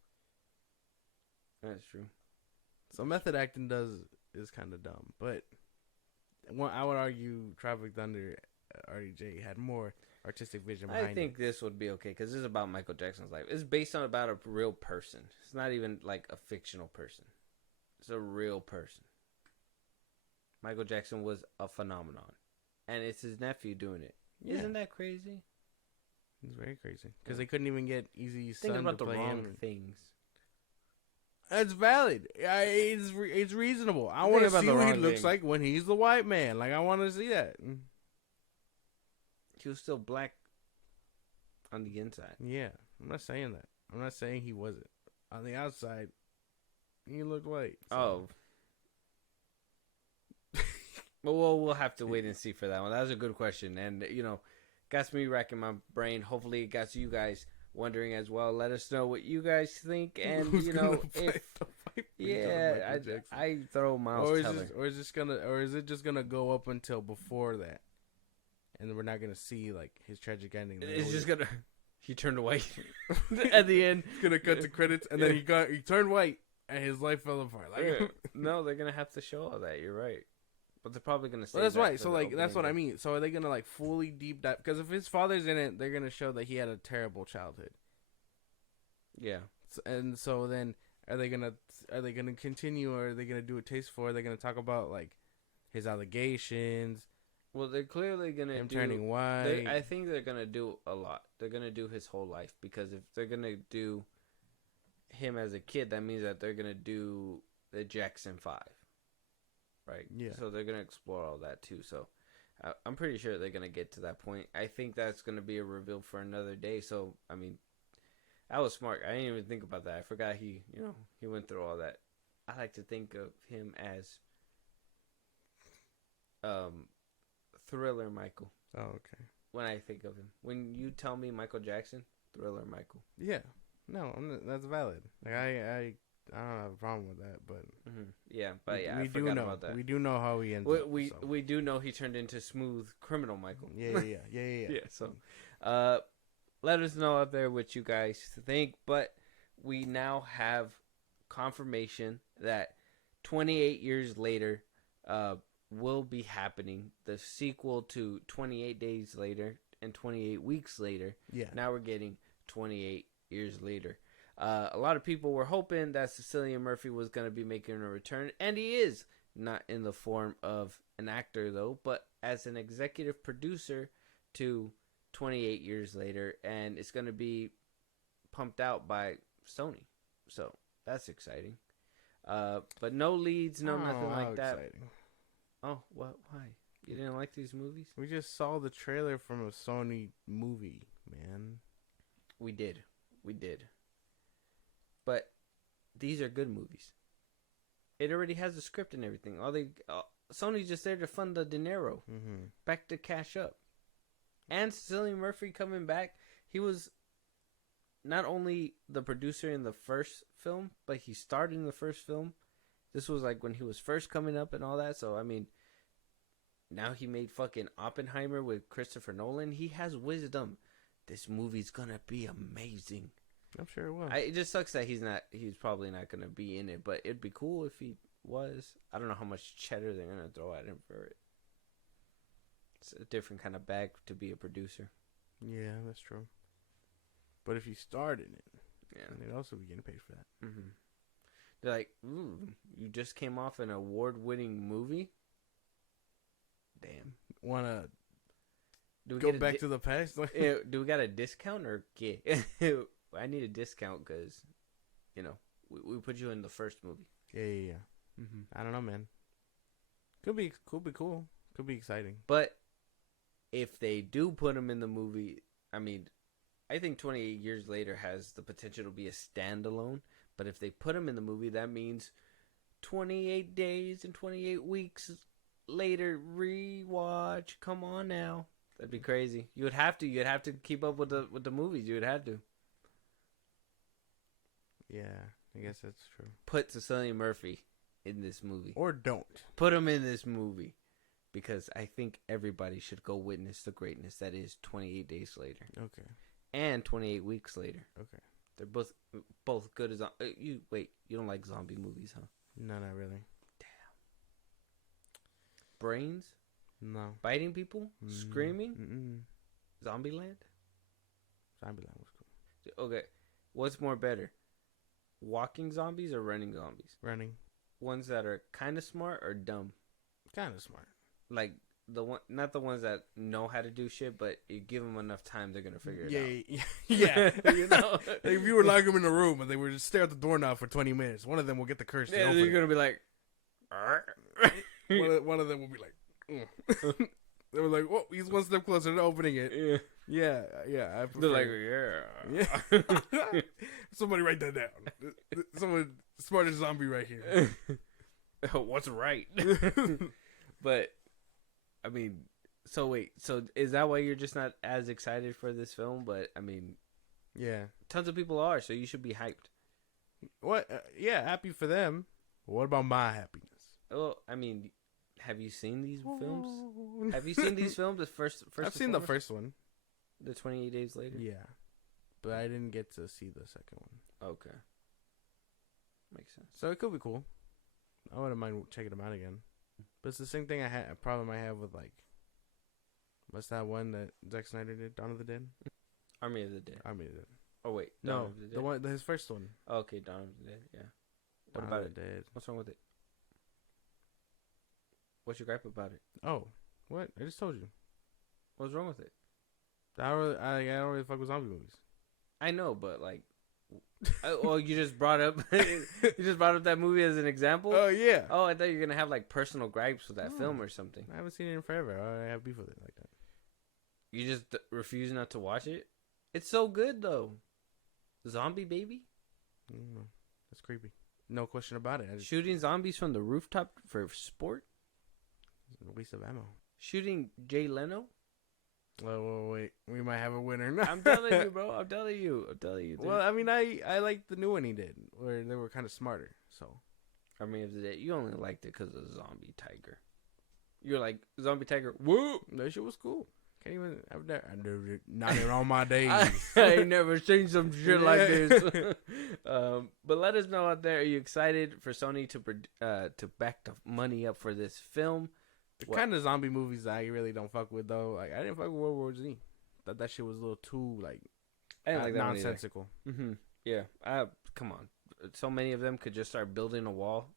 That's true. So method acting is kind of dumb, but I would argue Tropic Thunder, RDJ had more artistic vision behind it. I think this would be okay because this is about Michael Jackson's life. It's based on about a real person. It's not even like a fictional person. It's a real person. Michael Jackson was a phenomenon, and it's his nephew doing it. Yeah. Isn't that crazy? It's very crazy because they couldn't even get Eazy-E's son about to the play wrong him. things. That's valid. It's reasonable. I want to see what he looks like when he's the white man. Like, I want to see that. He was still black on the inside. Yeah, I'm not saying that. I'm not saying he wasn't. On the outside, he looked white. So. Oh. Well, we'll have to wait and see for that one. That was a good question. And, got me racking my brain. Hopefully it got you guys wondering as well. Let us know what you guys think. And, when he called him Michael Jackson. I throw Miles Teller. Or is it just gonna go up until before that, and we're not gonna see like his tragic ending? It's just gonna. He turned white at the end. It's gonna cut to credits, and then he turned white, and his life fell apart. Like, no, they're gonna have to show all that. You're right, but they're probably gonna say. Well, that's right. So like that's what I mean. So are they gonna like fully deep dive? Because if his father's in it, they're gonna show that he had a terrible childhood. Yeah. And so then are they gonna continue, or are they gonna do a tasteful? Are they gonna talk about like his allegations? Well, they're clearly gonna him turning white. I think they're gonna do a lot. They're gonna do his whole life, because if they're gonna do him as a kid, that means that they're gonna do the Jackson 5, right? Yeah. So they're gonna explore all that too. So I'm pretty sure they're gonna get to that point. I think that's gonna be a reveal for another day. So I mean, that was smart. I didn't even think about that. I forgot he went through all that. I like to think of him as Thriller Michael. Oh, okay. When I think of him, when you tell me Michael Jackson, Thriller Michael. Yeah, no, that's valid. Like I don't have a problem with that, but yeah, but yeah, we I do forgot know about that. We do know how he ends. We do know he turned into Smooth Criminal Michael. Yeah. Yeah. So, let us know out there what you guys think. But we now have confirmation that 28 years later, will be happening. The sequel to 28 Days Later and 28 Weeks Later. Yeah. Now we're getting 28 years later. A lot of people were hoping that Cillian Murohy was going to be making a return, and he is. Not in the form of an actor, though, but as an executive producer to 28 years later, and it's going to be pumped out by Sony. So that's exciting. But no leads, nothing like that. Exciting. Oh, what? Why? You didn't like these movies? We just saw the trailer from a Sony movie, man. We did. But these are good movies. It already has a script and everything. Sony's just there to fund the dinero. Mm-hmm. Back to cash up. And Cillian Murohy coming back. He was not only the producer in the first film, but he starred in the first film. This was like when he was first coming up and all that. So, I mean, now he made fucking Oppenheimer with Christopher Nolan. He has wisdom. This movie's gonna be amazing. I'm sure it will. It just sucks that he's probably not gonna be in it, but it'd be cool if he was. I don't know how much cheddar they're gonna throw at him for it. It's a different kind of bag to be a producer. Yeah, that's true. But if you starred in it, yeah, they'd also be getting paid for that. Mm-hmm. They're like, ooh, you just came off an award-winning movie? Damn. Wanna go back to the past? Yeah, do we got a discount or get? I need a discount because, we put you in the first movie. Yeah. Mm-hmm. I don't know, man. Could be cool. Could be exciting. But if they do put him in the movie, I mean, I think 28 years later has the potential to be a standalone. But if they put him in the movie, that means 28 days and 28 weeks later rewatch. Come on now, that'd be crazy. You'd have to keep up with the movies. You would have to. Yeah, I guess that's true. Put Cillian Murohy in this movie, or don't put him in this movie, because I think everybody should go witness the greatness that is 28 Days Later. Okay. And 28 Weeks Later. Okay. They're both good as you don't like zombie movies, huh? No, not really. Damn. Brains? No. Biting people? Screaming? Mm-mm. Zombieland? Zombieland was cool. Okay. What's more better? Walking zombies or running zombies? Running. Ones that are kind of smart or dumb? Kind of smart. Like not the ones that know how to do shit, but you give them enough time, they're gonna figure it out. Yeah. Like if you were locking them in the room and they were just stare at the doorknob for 20 minutes, one of them will get the curse. Yeah, you're gonna be like, one of them will be like, they were like, "Oh, he's one step closer to opening it." Yeah. They're like, yeah. Somebody write that down. Someone smartest zombie right here. What's right? But I mean, so is that why you're just not as excited for this film? But I mean, yeah, tons of people are, so you should be hyped. What? Yeah, happy for them. What about my happiness? Well, I mean, have you seen these films? Have you seen these films? The first I've seen the first one. The 28 Days Later? Yeah. But I didn't get to see the second one. Okay. Makes sense. So it could be cool. I wouldn't mind checking them out again. But it's the same thing a problem I have with, like, what's that one that Zack Snyder did? Dawn of the Dead? Army of the Dead. Army of the Dead. Oh, wait. No, the one, his first one. Oh, okay, Dawn of the Dead, yeah. What Dawn about of the Dead. What's wrong with it? What's your gripe about it? Oh, what? I just told you. What's wrong with it? I don't really fuck with zombie movies. I know, but like, well, you just brought up that movie as an example. Oh yeah. Oh, I thought you were gonna have like personal gripes with that film or something. I haven't seen it in forever. I have beef with it like that. You just refuse not to watch it. It's so good though. Zombie baby. That's creepy. No question about it. Shooting zombies from the rooftop for sport. It's a waste of ammo. Shooting Jay Leno. Oh, wait. We might have a winner now. I'm telling you, bro. I'm telling you. Dude. Well, I mean, I like the new one he did, where they were kind of smarter. So, Army of the Dead. You only liked it because of Zombie Tiger. You're like Zombie Tiger. Whoa, that shit was cool. Can't even have that. I never, not in all my days. I ain't never seen some shit like this. But let us know out there. Are you excited for Sony to back the money up for this film? The kind of zombie movies that I really don't fuck with though. Like I didn't fuck with World War Z. Thought that shit was a little too like, I didn't like that nonsensical. Mm-hmm. Yeah. Come on. So many of them could just start building a wall.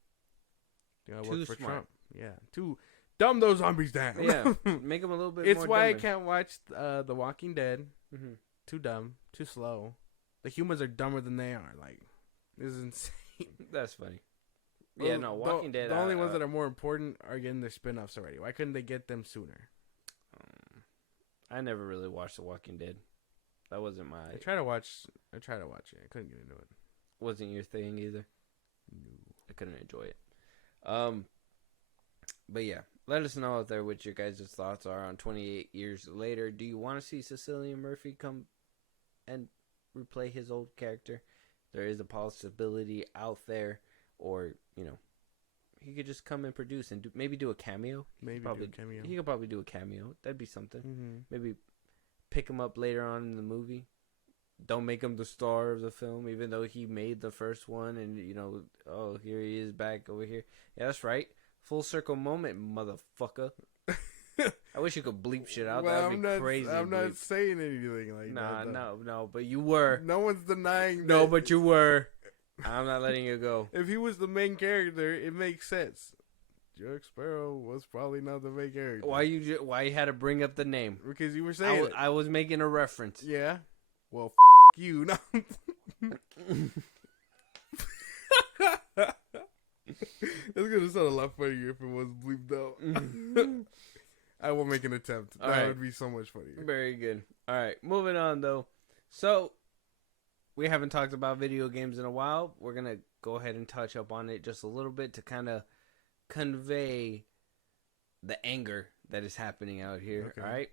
Yeah, too work for smart. Trump. Yeah. Too dumb those zombies down. Yeah. Make them a little bit. It's more why dumber. I can't watch The Walking Dead. Mm-hmm. Too dumb. Too slow. The humans are dumber than they are. Like this is insane. That's funny. Yeah, no, Walking Dead. The only ones that are more important are getting their spin-offs already. Why couldn't they get them sooner? I never really watched The Walking Dead. That wasn't my. I tried to watch it. I couldn't get into it. Wasn't your thing either. No. I couldn't enjoy it. But yeah, let us know out there what your guys' thoughts are on 28 years later. Do you want to see Cillian Murohy come and replay his old character? There is a possibility out there. Or, he could just come and produce and maybe do a cameo. Maybe do a cameo. He could probably do a cameo. That'd be something. Mm-hmm. Maybe pick him up later on in the movie. Don't make him the star of the film, even though he made the first one. And, oh, here he is back over here. Yeah, that's right. Full circle moment, motherfucker. I wish you could bleep shit out. Well, That'd be crazy. I'm not saying anything like that. No, but you were. No one's denying No, but you were. I'm not letting you go. If he was the main character, it makes sense. Jack Sparrow was probably not the main character. Why you had to bring up the name? Because you were saying I was making a reference. Yeah. Well, you. No. It's gonna sound a lot funnier if it was bleeped out. I will make an attempt. That would be so much funnier. Very good. All right, moving on though. So we haven't talked about video games in a while. We're going to go ahead and touch up on it just a little bit to kind of convey the anger that is happening out here. Okay. All right.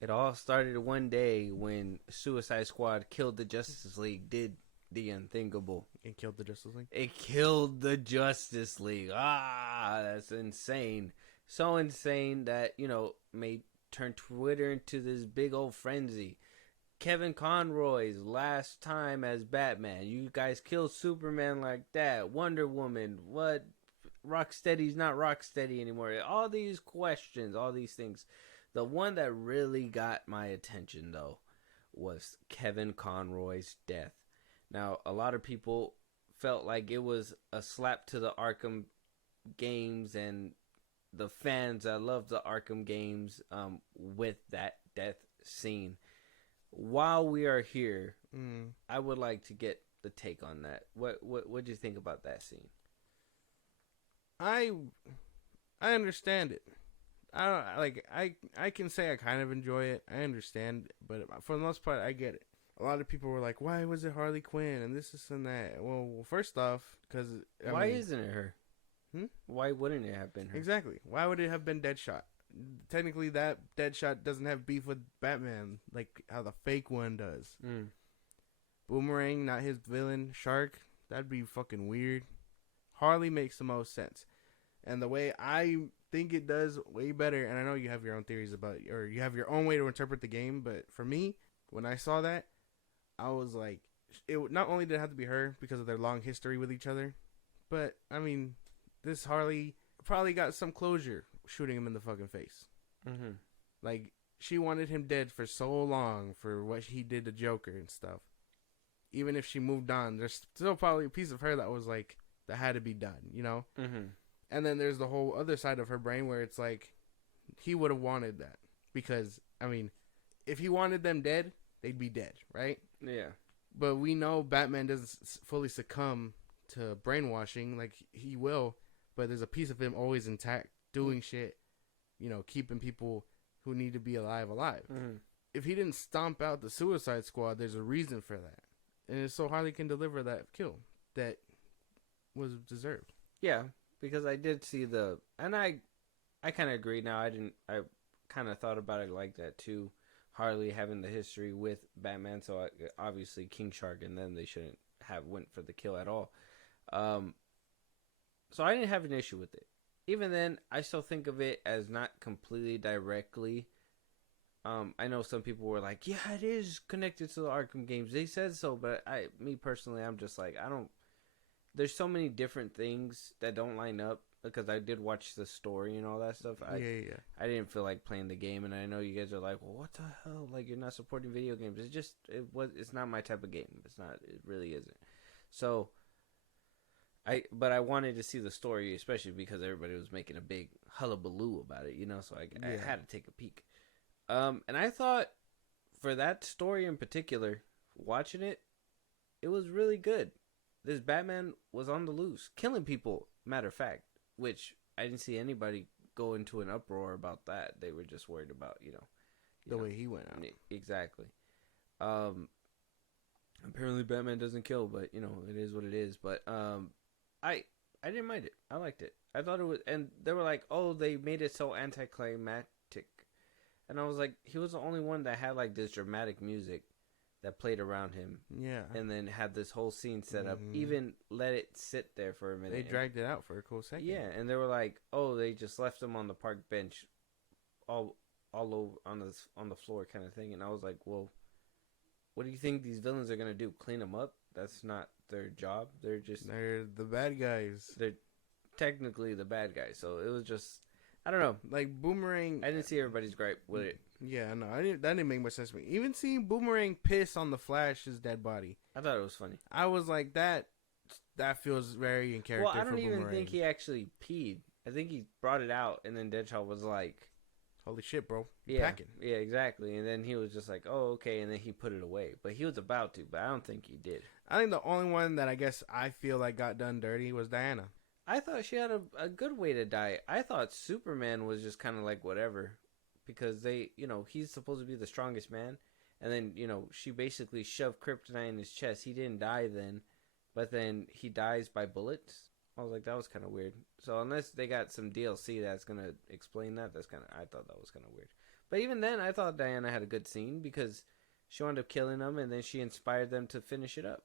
It all started one day when Suicide Squad killed the Justice League, did the unthinkable. It killed the Justice League? It killed the Justice League. That's insane. So insane that, may turn Twitter into this big old frenzy. Kevin Conroy's last time as Batman. You guys killed Superman like that. Wonder Woman. What? Rocksteady's not Rocksteady anymore. All these questions, all these things. The one that really got my attention, though, was Kevin Conroy's death. Now, a lot of people felt like it was a slap to the Arkham games and the fans that love the Arkham games with that death scene. While we are here, I would like to get the take on that. What do you think about that scene? I understand it. I can say I kind of enjoy it. I understand, but for the most part, I get it. A lot of people were like, "Why was it Harley Quinn and this and that?" Well, first off, because why isn't it her? Why wouldn't it have been her? Exactly. Why would it have been Deadshot? Technically, that Deadshot doesn't have beef with Batman like how the fake one does. Boomerang, not his villain. Shark, That'd be fucking weird. Harley makes the most sense. And the way I think it does way better, and I know you have your own theories about, or you have your own way to interpret the game, but for me, when I saw that, I was like, not only did it have to be her because of their long history with each other, but, I mean, this Harley probably got some closure shooting him in the fucking face. Mm-hmm. Like, she wanted him dead for so long for what he did to Joker and stuff. Even if she moved on, there's still probably a piece of her that was like, that had to be done, you know? Mm-hmm. And then there's the whole other side of her brain where it's like, he would have wanted that. Because, I mean, if he wanted them dead, they'd be dead, right? Yeah. But we know Batman doesn't fully succumb to brainwashing like he will. But there's a piece of him always intact, doing shit, you know, keeping people who need to be alive. Mm-hmm. If he didn't stomp out the Suicide Squad, there's a reason for that. And it's so Harley can deliver that kill that was deserved. Yeah, because I did see and I kind of agree now. I kind of thought about it like that too. Harley having the history with Batman, so obviously King Shark, and then they shouldn't have went for the kill at all. So I didn't have an issue with it. Even then, I still think of it as not completely directly. I know some people were like, yeah, it is connected to the Arkham games. They said so, but me personally, I'm just like, there's so many different things that don't line up, because I did watch the story and all that stuff. I didn't feel like playing the game, and I know you guys are like, well, what the hell? Like, you're not supporting video games. It's not my type of game. It really isn't. So, but I wanted to see the story, especially because everybody was making a big hullabaloo about it, you know, so I had to take a peek. And I thought, for that story in particular, watching it, it was really good. This Batman was on the loose, killing people, matter of fact, which I didn't see anybody go into an uproar about that. They were just worried about, the way he went out. Exactly. Apparently Batman doesn't kill, but, it is what it is. But I didn't mind it. I liked it. I thought it was, and they were like, oh, they made it so anticlimactic. And I was like, he was the only one that had, like, this dramatic music that played around him. Yeah. And then had this whole scene set up. Even let it sit there for a minute. They dragged it out for a cool second. Yeah, and they were like, oh, they just left him on the park bench all over on the floor kind of thing. And I was like, well, what do you think these villains are going to do? Clean him up? That's not their job. They're the bad guys. They're technically the bad guys. So it was just, I don't know. Like, Boomerang. I didn't see everybody's gripe with it. Yeah, no, that didn't make much sense to me. Even seeing Boomerang piss on the Flash's dead body, I thought it was funny. I was like, that feels very in character. Well, I don't even Boomerang. think he actually peed. I think he brought it out, and then Deadshot was like, holy shit, bro. You're yeah, packing. Yeah, exactly. And then he was just like, oh, okay, and then he put it away. But he was about to, but I don't think he did. I think the only one that I guess I feel like got done dirty was Diana. I thought she had a good way to die. I thought Superman was just kind of like whatever. Because he's supposed to be the strongest man. And then, she basically shoved kryptonite in his chest. He didn't die then. But then he dies by bullets. I was like, that was kind of weird. So unless they got some DLC that's going to explain that, I thought that was kind of weird. But even then, I thought Diana had a good scene. Because she wound up killing them. And then she inspired them to finish it up.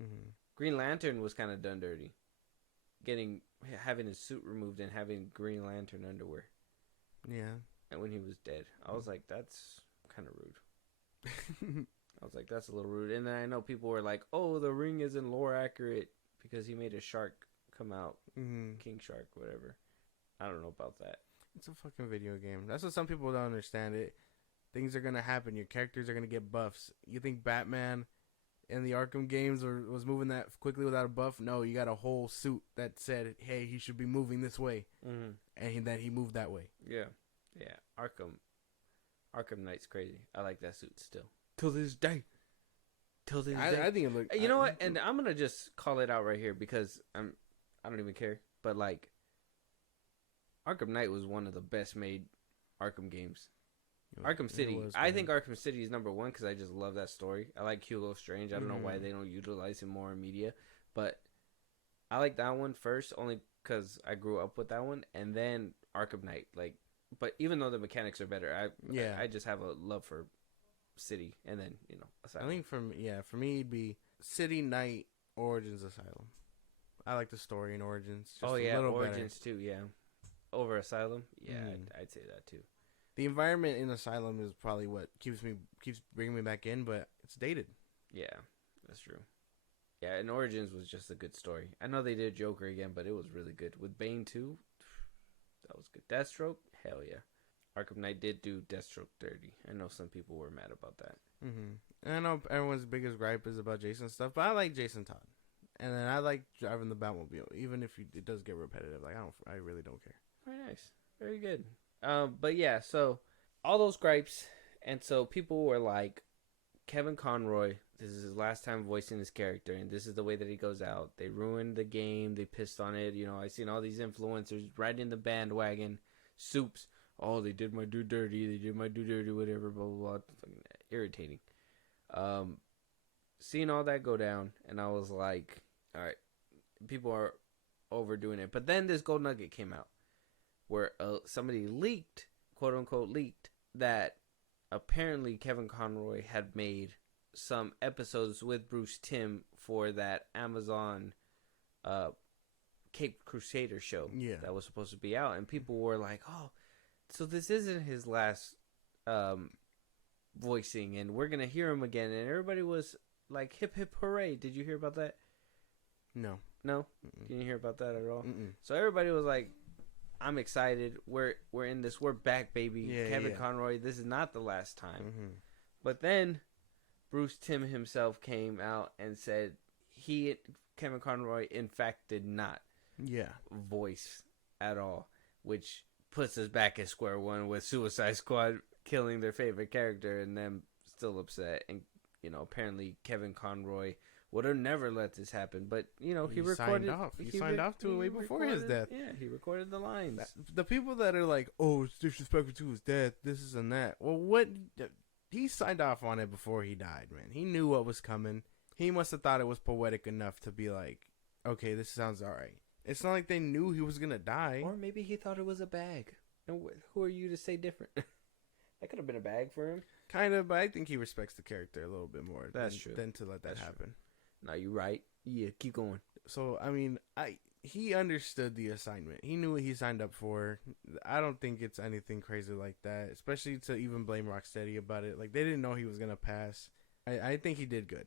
Mm-hmm. Green Lantern was kind of done dirty. Having his suit removed and having Green Lantern underwear. Yeah. And when he was dead, I was like, that's kind of rude. I was like, that's a little rude. And then I know people were like, oh, the ring isn't lore accurate because he made a shark come out. Mm-hmm. King Shark, whatever. I don't know about that. It's a fucking video game. That's what some people don't understand. Things are going to happen. Your characters are going to get buffs. You think Batman in the Arkham games was moving that quickly without a buff? No, you got a whole suit that said, hey, he should be moving this way. Mm-hmm. And then he moved that way. Yeah. Yeah, Arkham Knight's crazy. I like that suit still. Till this day. I think it looked... You know what? And I'm going to just call it out right here because I don't even care. But, like, Arkham Knight was one of the best made Arkham games. Arkham City. I think Arkham City is number one because I just love that story. I like Hugo Strange. I don't know why they don't utilize him more in media. But I like that one first only because I grew up with that one. And then Arkham Knight. Like... But even though the mechanics are better, I just have a love for City, and then Asylum. I think for me, it'd be City, Night, Origins Asylum. I like the story in Origins. Just Oh a yeah, little Origins better. too. Yeah, over Asylum. Yeah, Mm. I'd say that too. The environment in Asylum is probably what keeps bringing me back in, but it's dated. Yeah, that's true. Yeah, and Origins was just a good story. I know they did Joker again, but it was really good. With Bane too, that was good. Deathstroke, hell yeah. Arkham Knight did do Deathstroke dirty. I know some people were mad about that. And I know everyone's biggest gripe is about Jason stuff, but I like Jason Todd, and then I like driving the Batmobile, even if it does get repetitive. Like I really don't care. Very nice, very good. But yeah, so all those gripes, and so people were like, Kevin Conroy, this is his last time voicing his character, and this is the way that he goes out. They ruined the game. They pissed on it. You know, I seen all these influencers riding the bandwagon. Soups. Oh, they did my dude dirty. They did my dude dirty. Whatever. Blah blah blah. Fucking irritating. Seeing all that go down, and I was like, all right, people are overdoing it. But then this gold nugget came out, where somebody leaked, quote unquote, leaked that apparently Kevin Conroy had made some episodes with Bruce Timm for that Amazon Cape Crusader show that was supposed to be out, and people were like, oh, so this isn't his last voicing, and we're gonna hear him again, and everybody was like, hip hip hooray. Did you hear about that? No. You didn't hear about that at all? Mm-mm. So everybody was like, I'm excited. We're in this. We're back, baby. Kevin Conroy. This is not the last time. Mm-hmm. But then Bruce Timm himself came out and said Kevin Conroy, in fact, did not voice at all, which puts us back at square one with Suicide Squad killing their favorite character and them still upset. And, you know, apparently Kevin Conroy would have never let this happen, but you know he recorded. Signed off. He signed off to it way before his death. Yeah, he recorded the lines. The people that are like, "Oh, it's disrespectful to his death. This is and that." Well, what he signed off on it before he died, man. He knew what was coming. He must have thought it was poetic enough to be like, "Okay, this sounds all right." It's not like they knew he was gonna die, or maybe he thought it was a bag. And who are you to say different? That could have been a bag for him. Kind of, but I think he respects the character a little bit more. That's true. Than to let that happen. True. No, you're right. Yeah, keep going. So, I mean, he understood the assignment. He knew what he signed up for. I don't think it's anything crazy like that, especially to even blame Rocksteady about it. Like, they didn't know he was going to pass. I think he did good.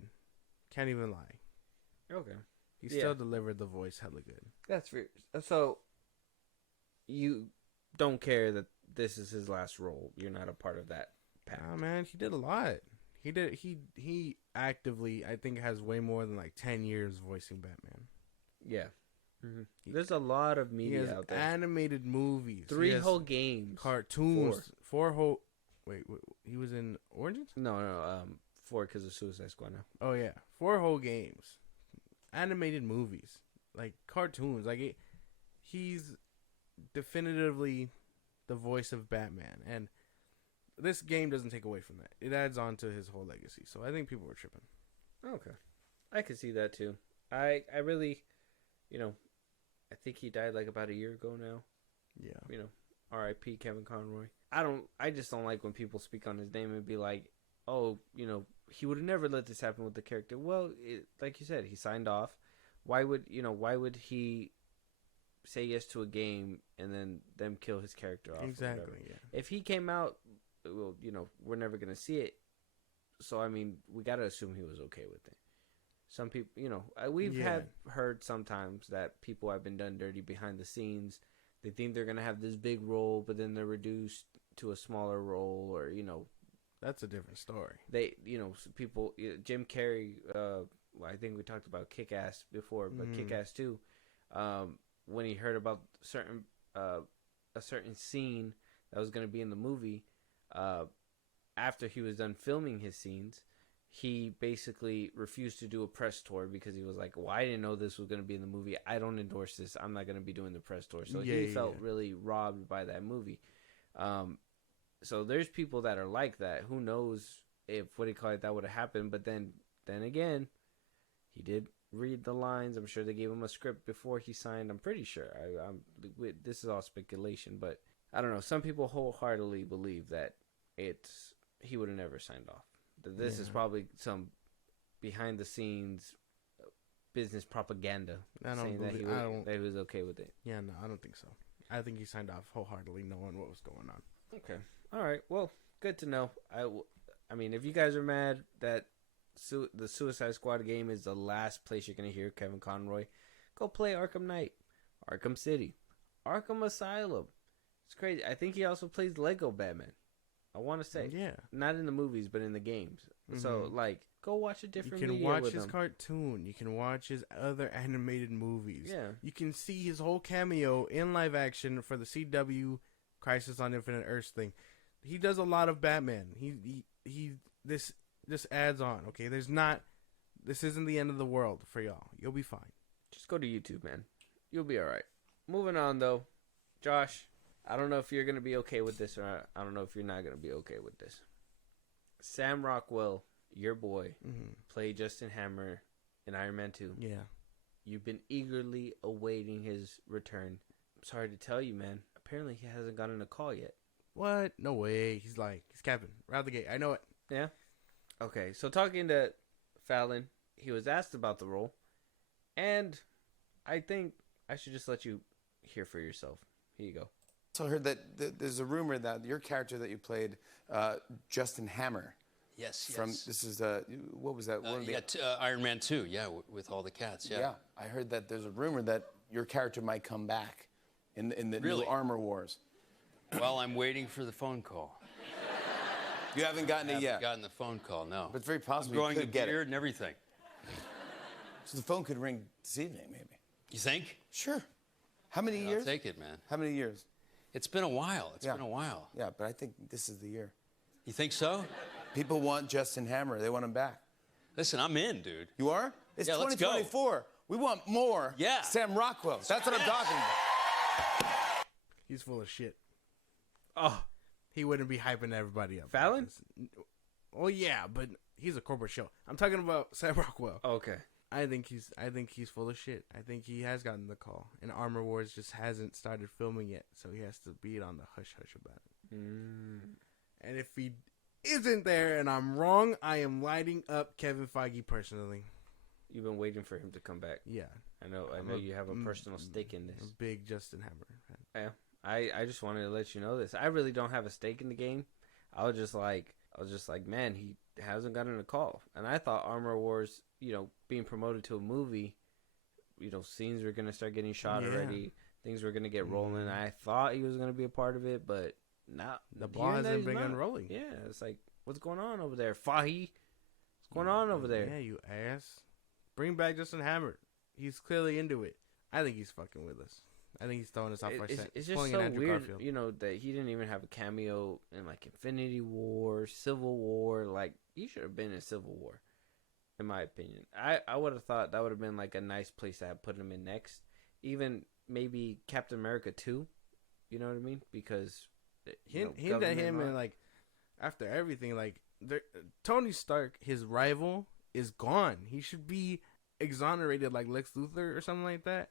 Can't even lie. Okay. He still delivered the voice hella good. That's fair. So, you don't care that this is his last role. You're not a part of that pack. Nah, man, he did a lot. He actively, I think, has way more than like 10 years voicing Batman. Yeah. Mm-hmm. There's a lot of media out there. Animated movies. 3 whole games. Cartoons. 4 whole... Wait, he was in Origins? No, 4 because of Suicide Squad now. Oh, yeah. 4 whole games. Animated movies. Like, cartoons. Like, he's definitively the voice of Batman. And this game doesn't take away from that. It adds on to his whole legacy. So I think people were tripping. Okay. I could see that too. I really, you know, I think he died like about a year ago now. Yeah. You know, R.I.P. Kevin Conroy. I just don't like when people speak on his name and be like, oh, you know, he would have never let this happen with the character. Well, like you said, he signed off. Why would he say yes to a game and then them kill his character off? Exactly, yeah. If he came out, well, you know, we're never going to see it. So, I mean, we got to assume he was okay with it. Some people, you know, we've heard sometimes that people have been done dirty behind the scenes. They think they're going to have this big role, but then they're reduced to a smaller role, or, you know. That's a different story. They, you know, people, Jim Carrey, I think we talked about Kick-Ass before, but Kick-Ass 2, when he heard about a certain scene that was going to be in the movie, after he was done filming his scenes, he basically refused to do a press tour because he was like, well, I didn't know this was going to be in the movie. I don't endorse this. I'm not going to be doing the press tour. So he felt really robbed by that movie. So there's people that are like that. Who knows if, that would have happened. But then again, he did read the lines. I'm sure they gave him a script before he signed. I'm pretty sure. This is all speculation, but I don't know. Some people wholeheartedly believe that he would have never signed off. This is probably some behind the scenes business propaganda I don't saying that believe. that he was okay with it. Yeah, no, I don't think so. I think he signed off wholeheartedly, knowing what was going on. Okay. All right. Well, good to know. I mean, if you guys are mad that the Suicide Squad game is the last place you're gonna hear Kevin Conroy, go play Arkham Knight, Arkham City, Arkham Asylum. It's crazy. I think he also plays Lego Batman. I want to say, Yeah, not in the movies, but in the games. Mm-hmm. So, like, go watch a different. You can media watch with his him. cartoon. You can watch his other animated movies. Yeah. You can see his whole cameo in live action for the CW Crisis on Infinite Earths thing. He does a lot of Batman. This adds on. Okay, this isn't the end of the world for y'all. You'll be fine. Just go to YouTube, man. You'll be all right. Moving on, though, Josh. I don't know if you're gonna be okay with this, or I don't know if you're not gonna be okay with this. Sam Rockwell, your boy, played Justin Hammer in Iron Man 2. Yeah. You've been eagerly awaiting his return. I'm sorry to tell you, man. Apparently, he hasn't gotten a call yet. What? No way. He's Kevin. Right out the gate. I know it. Yeah? Okay, so talking to Fallon, he was asked about the role, and I think I should just let you hear for yourself. Here you go. Also heard that there's a rumor that your character that you played, Justin Hammer. Yes. This is what was that? Iron Man 2. Yeah, with all the cats. Yeah. Yeah, I heard that there's a rumor that your character might come back in the Really? new Armor Wars. Well, I'm waiting for the phone call. You haven't gotten I it haven't yet. gotten the phone call. No. But it's very possible I'm growing you a could get beard it. and everything. So the phone could ring this evening, maybe. You think? Sure. How many years? I'll take it, man. How many years? It's been a while. It's Yeah. been a while. Yeah, but I think this is the year. You think so? People want Justin Hammer. They want him back. Listen, I'm in, dude. You are? It's Yeah, let's go. 2024. We want more. Yeah. Sam Rockwell. That's what I'm talking about. He's full of shit. Oh, He wouldn't be hyping everybody up. Fallon? Oh yeah, but he's a corporate show. I'm talking about Sam Rockwell. okay. I think he's full of shit. I think he has gotten the call, and Armor Wars just hasn't started filming yet, so he has to be on the hush hush about it. And if he isn't there, and I'm wrong, I am lighting up Kevin Feige personally. You've been waiting for him to come back. Yeah, I know you have a personal stake in this. a big Justin Hammer fan. Yeah. I just wanted to let you know this. I really don't have a stake in the game. I was just like, man, he hasn't gotten a call. And I thought Armor Wars, being promoted to a movie, scenes were going to start getting shot already. Things were going to get rolling. I thought he was going to be a part of it, but not. The ball hasn't been unrolling. Yeah, it's like, what's going on over there? Fahi? What's going on over there? Yeah, you ass. Bring back Justin Hammer. He's clearly into it. I think he's fucking with us. I think he's throwing us off our set. It's He's just pulling an so Andrew weird, Garfield. that he didn't even have a cameo in like Infinity War, Civil War. Like, he should have been in Civil War, in my opinion. I would have thought that would have been like a nice place to have put him in next. Even maybe Captain America 2. You know what I mean? Because Hint at him, and like after everything, like Tony Stark, his rival, is gone. He should be exonerated like Lex Luthor or something like that,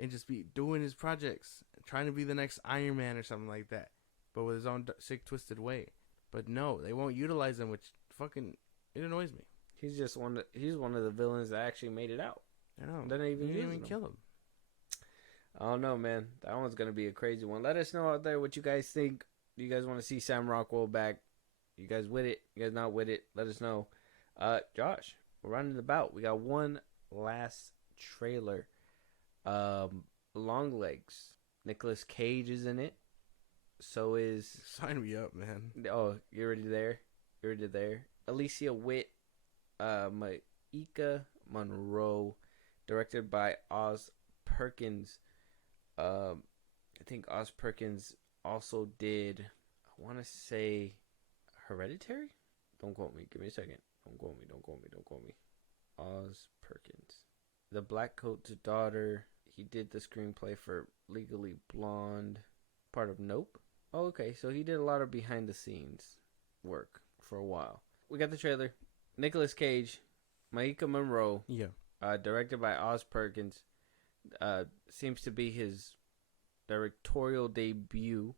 and just be doing his projects, trying to be the next Iron Man or something like that, but with his own sick, twisted way. But no, they won't utilize him, which fucking it annoys me. he's just he's one of the villains that actually made it out. I know. They didn't even kill him. I don't know, man. That one's gonna be a crazy one. Let us know out there what you guys think. Do you guys want to see Sam Rockwell back? You guys with it? You guys not with it? Let us know. Josh, we're running about. We got one last trailer. Long Legs. Nicolas Cage is in it. So is Sign me up, man. Oh, you're already there. You're already there. Alicia Witt, Maika Monroe, directed by Oz Perkins. I think Oz Perkins also did, I want to say, Hereditary? Don't quote me. Give me a second. Don't quote me. Oz Perkins. The Black Coat's Daughter. He did the screenplay for Legally Blonde. Part of Nope. Oh, okay. So he did a lot of behind the scenes work for a while. We got the trailer. Nicolas Cage, Maika Monroe. Yeah. Directed by Oz Perkins. Seems to be his directorial debut.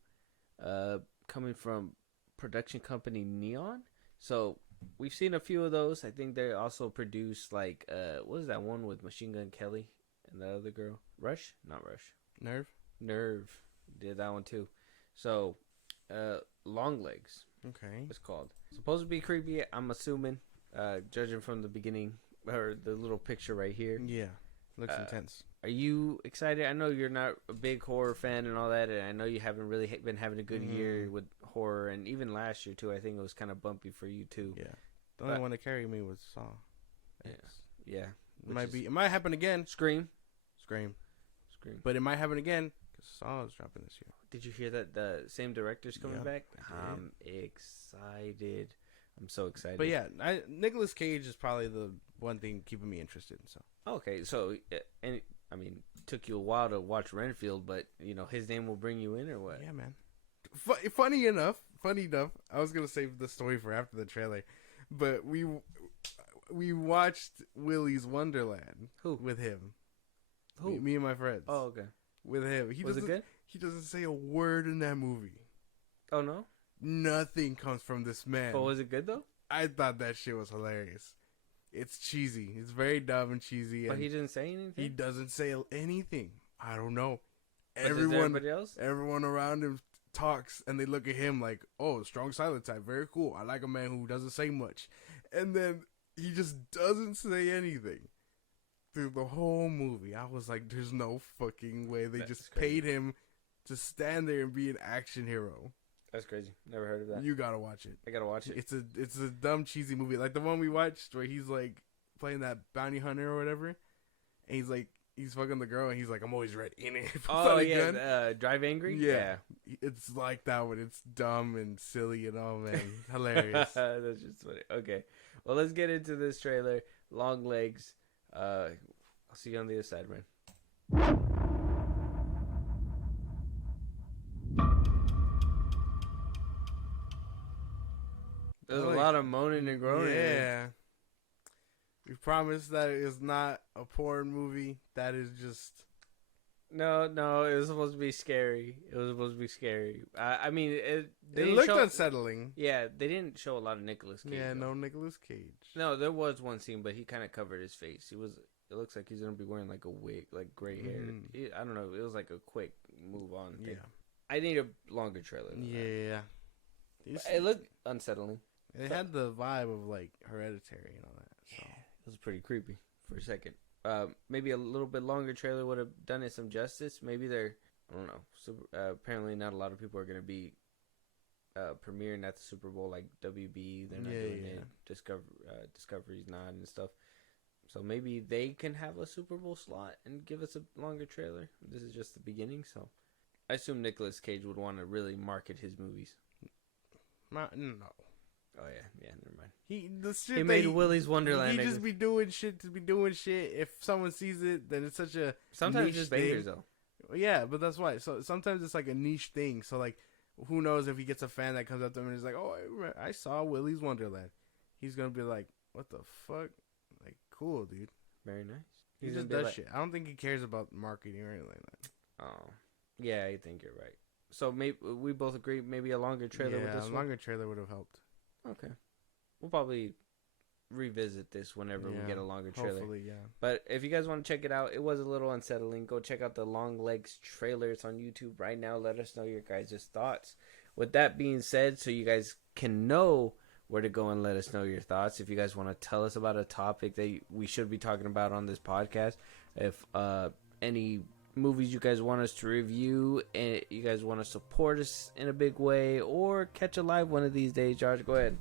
Coming from production company Neon. So we've seen a few of those. I think they also produced like what is that one with Machine Gun Kelly and the other girl? Rush? Not Rush. Nerve did that one too. So Long Legs. Okay. It's called. Supposed to be creepy, I'm assuming, judging from the beginning or the little picture right here. Yeah. Looks intense. Are you excited? I know you're not a big horror fan and all that, and I know you haven't really been having a good year with horror, and even last year too. I think it was kind of bumpy for you too. Yeah. The only one that carried me was Saw. Yeah. It might happen again. Scream. But it might happen again because Saw is dropping this year. Did you hear that the same director's coming back? I I'm excited. I'm so excited. But yeah, Nicolas Cage is probably the one thing keeping me interested. So okay, so and I mean, took you a while to watch Renfield, but you know his name will bring you in, or what? Yeah, man. Funny enough, I was gonna save the story for after the trailer, but we watched Willy's Wonderland. Who? With him? Who? Me and my friends. Oh, okay. With him. Was it good? He doesn't say a word in that movie. Oh no. Nothing comes from this man. But was it good though? I thought that shit was hilarious. It's cheesy. It's very dumb and cheesy. But and he didn't say anything. he doesn't say anything. I don't know. But everybody else? Everyone around him talks, and they look at him like, "Oh, strong silent type, very cool. I like a man who doesn't say much." And then he just doesn't say anything through the whole movie. I was like, "There's no fucking way they just paid him to stand there and be an action hero." That's crazy. Never heard of that. You gotta watch it. I gotta watch it. It's a dumb cheesy movie like the one we watched where he's like playing that bounty hunter or whatever, and he's fucking the girl and he's like, "I'm always ready." Oh yeah, Drive Angry. Yeah, it's like that one. It's dumb and silly and oh man, hilarious. That's just funny. Okay, well let's get into this trailer. Long Legs. I'll see you on the other side, man. There's a lot of moaning and groaning. Yeah. We promised that it is not a porn movie. That is just... No, it was supposed to be scary. I mean, it looked unsettling. Yeah, they didn't show a lot of Nicolas Cage. Yeah, though. no Nicolas Cage. No, there was one scene, but he kind of covered his face. It looks like he's going to be wearing like a wig, like gray hair. I don't know. It was like a quick move on thing. Yeah. I need a longer trailer. Yeah. It looked unsettling. It had the vibe of like Hereditary and all that. So. Yeah, it was pretty creepy for a second. Maybe a little bit longer trailer would have done it some justice. Maybe I don't know. Apparently, not a lot of people are going to be premiering at the Super Bowl like WB. They're not doing it. Discovery's not and stuff. So maybe they can have a Super Bowl slot and give us a longer trailer. This is just the beginning, so I assume Nicolas Cage would want to really market his movies. No. Oh yeah, never mind. He made Willy's Wonderland. He just be doing shit to be doing shit. If someone sees it, then it's such a sometimes it's just bangers though. Yeah, but that's why. So sometimes it's like a niche thing. So like, who knows if he gets a fan that comes up to him and is like, "Oh, I saw Willy's Wonderland," he's gonna be like, "What the fuck?" Like, cool, dude. Very nice. He just does shit. I don't think he cares about marketing or anything like that. Oh, yeah, I think you're right. So maybe we both agree. Maybe a longer trailer with this one. A longer trailer would have helped. Okay, we'll probably revisit this whenever we get a longer trailer. Hopefully, yeah. But if you guys want to check it out, it was a little unsettling. Go check out the Long Legs trailer. It's on YouTube right now. Let us know your guys' thoughts. With that being said, so you guys can know where to go and let us know your thoughts. If you guys want to tell us about a topic that we should be talking about on this podcast, if any movies you guys want us to review, and you guys want to support us in a big way, or catch a live one of these days, George, go ahead.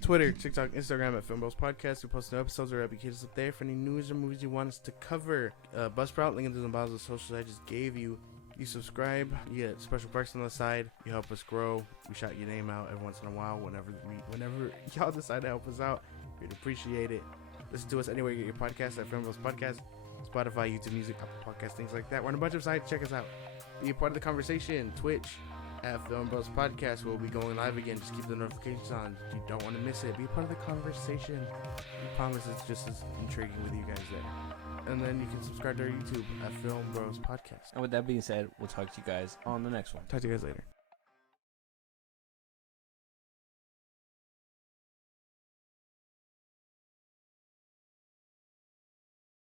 Twitter, TikTok, Instagram at FilmBros Podcast. We post new episodes or episodes up there for any news or movies you want us to cover. Buzzsprout, link into the bottom of the socials I just gave you. You subscribe, you get special perks on the side. You help us grow. We shout your name out every once in a while whenever y'all decide to help us out. We'd appreciate it. Listen to us anywhere you get your podcast at FilmBros Podcast. Spotify, YouTube Music, Apple Podcasts, things like that. We're on a bunch of sites. Check us out. Be a part of the conversation. Twitch at FilmBros Podcast. We'll be going live again. Just keep the notifications on. You don't want to miss it. Be a part of the conversation. We promise it's just as intriguing with you guys there. And then you can subscribe to our YouTube at FilmBros Podcast. And with that being said, we'll talk to you guys on the next one. Talk to you guys later.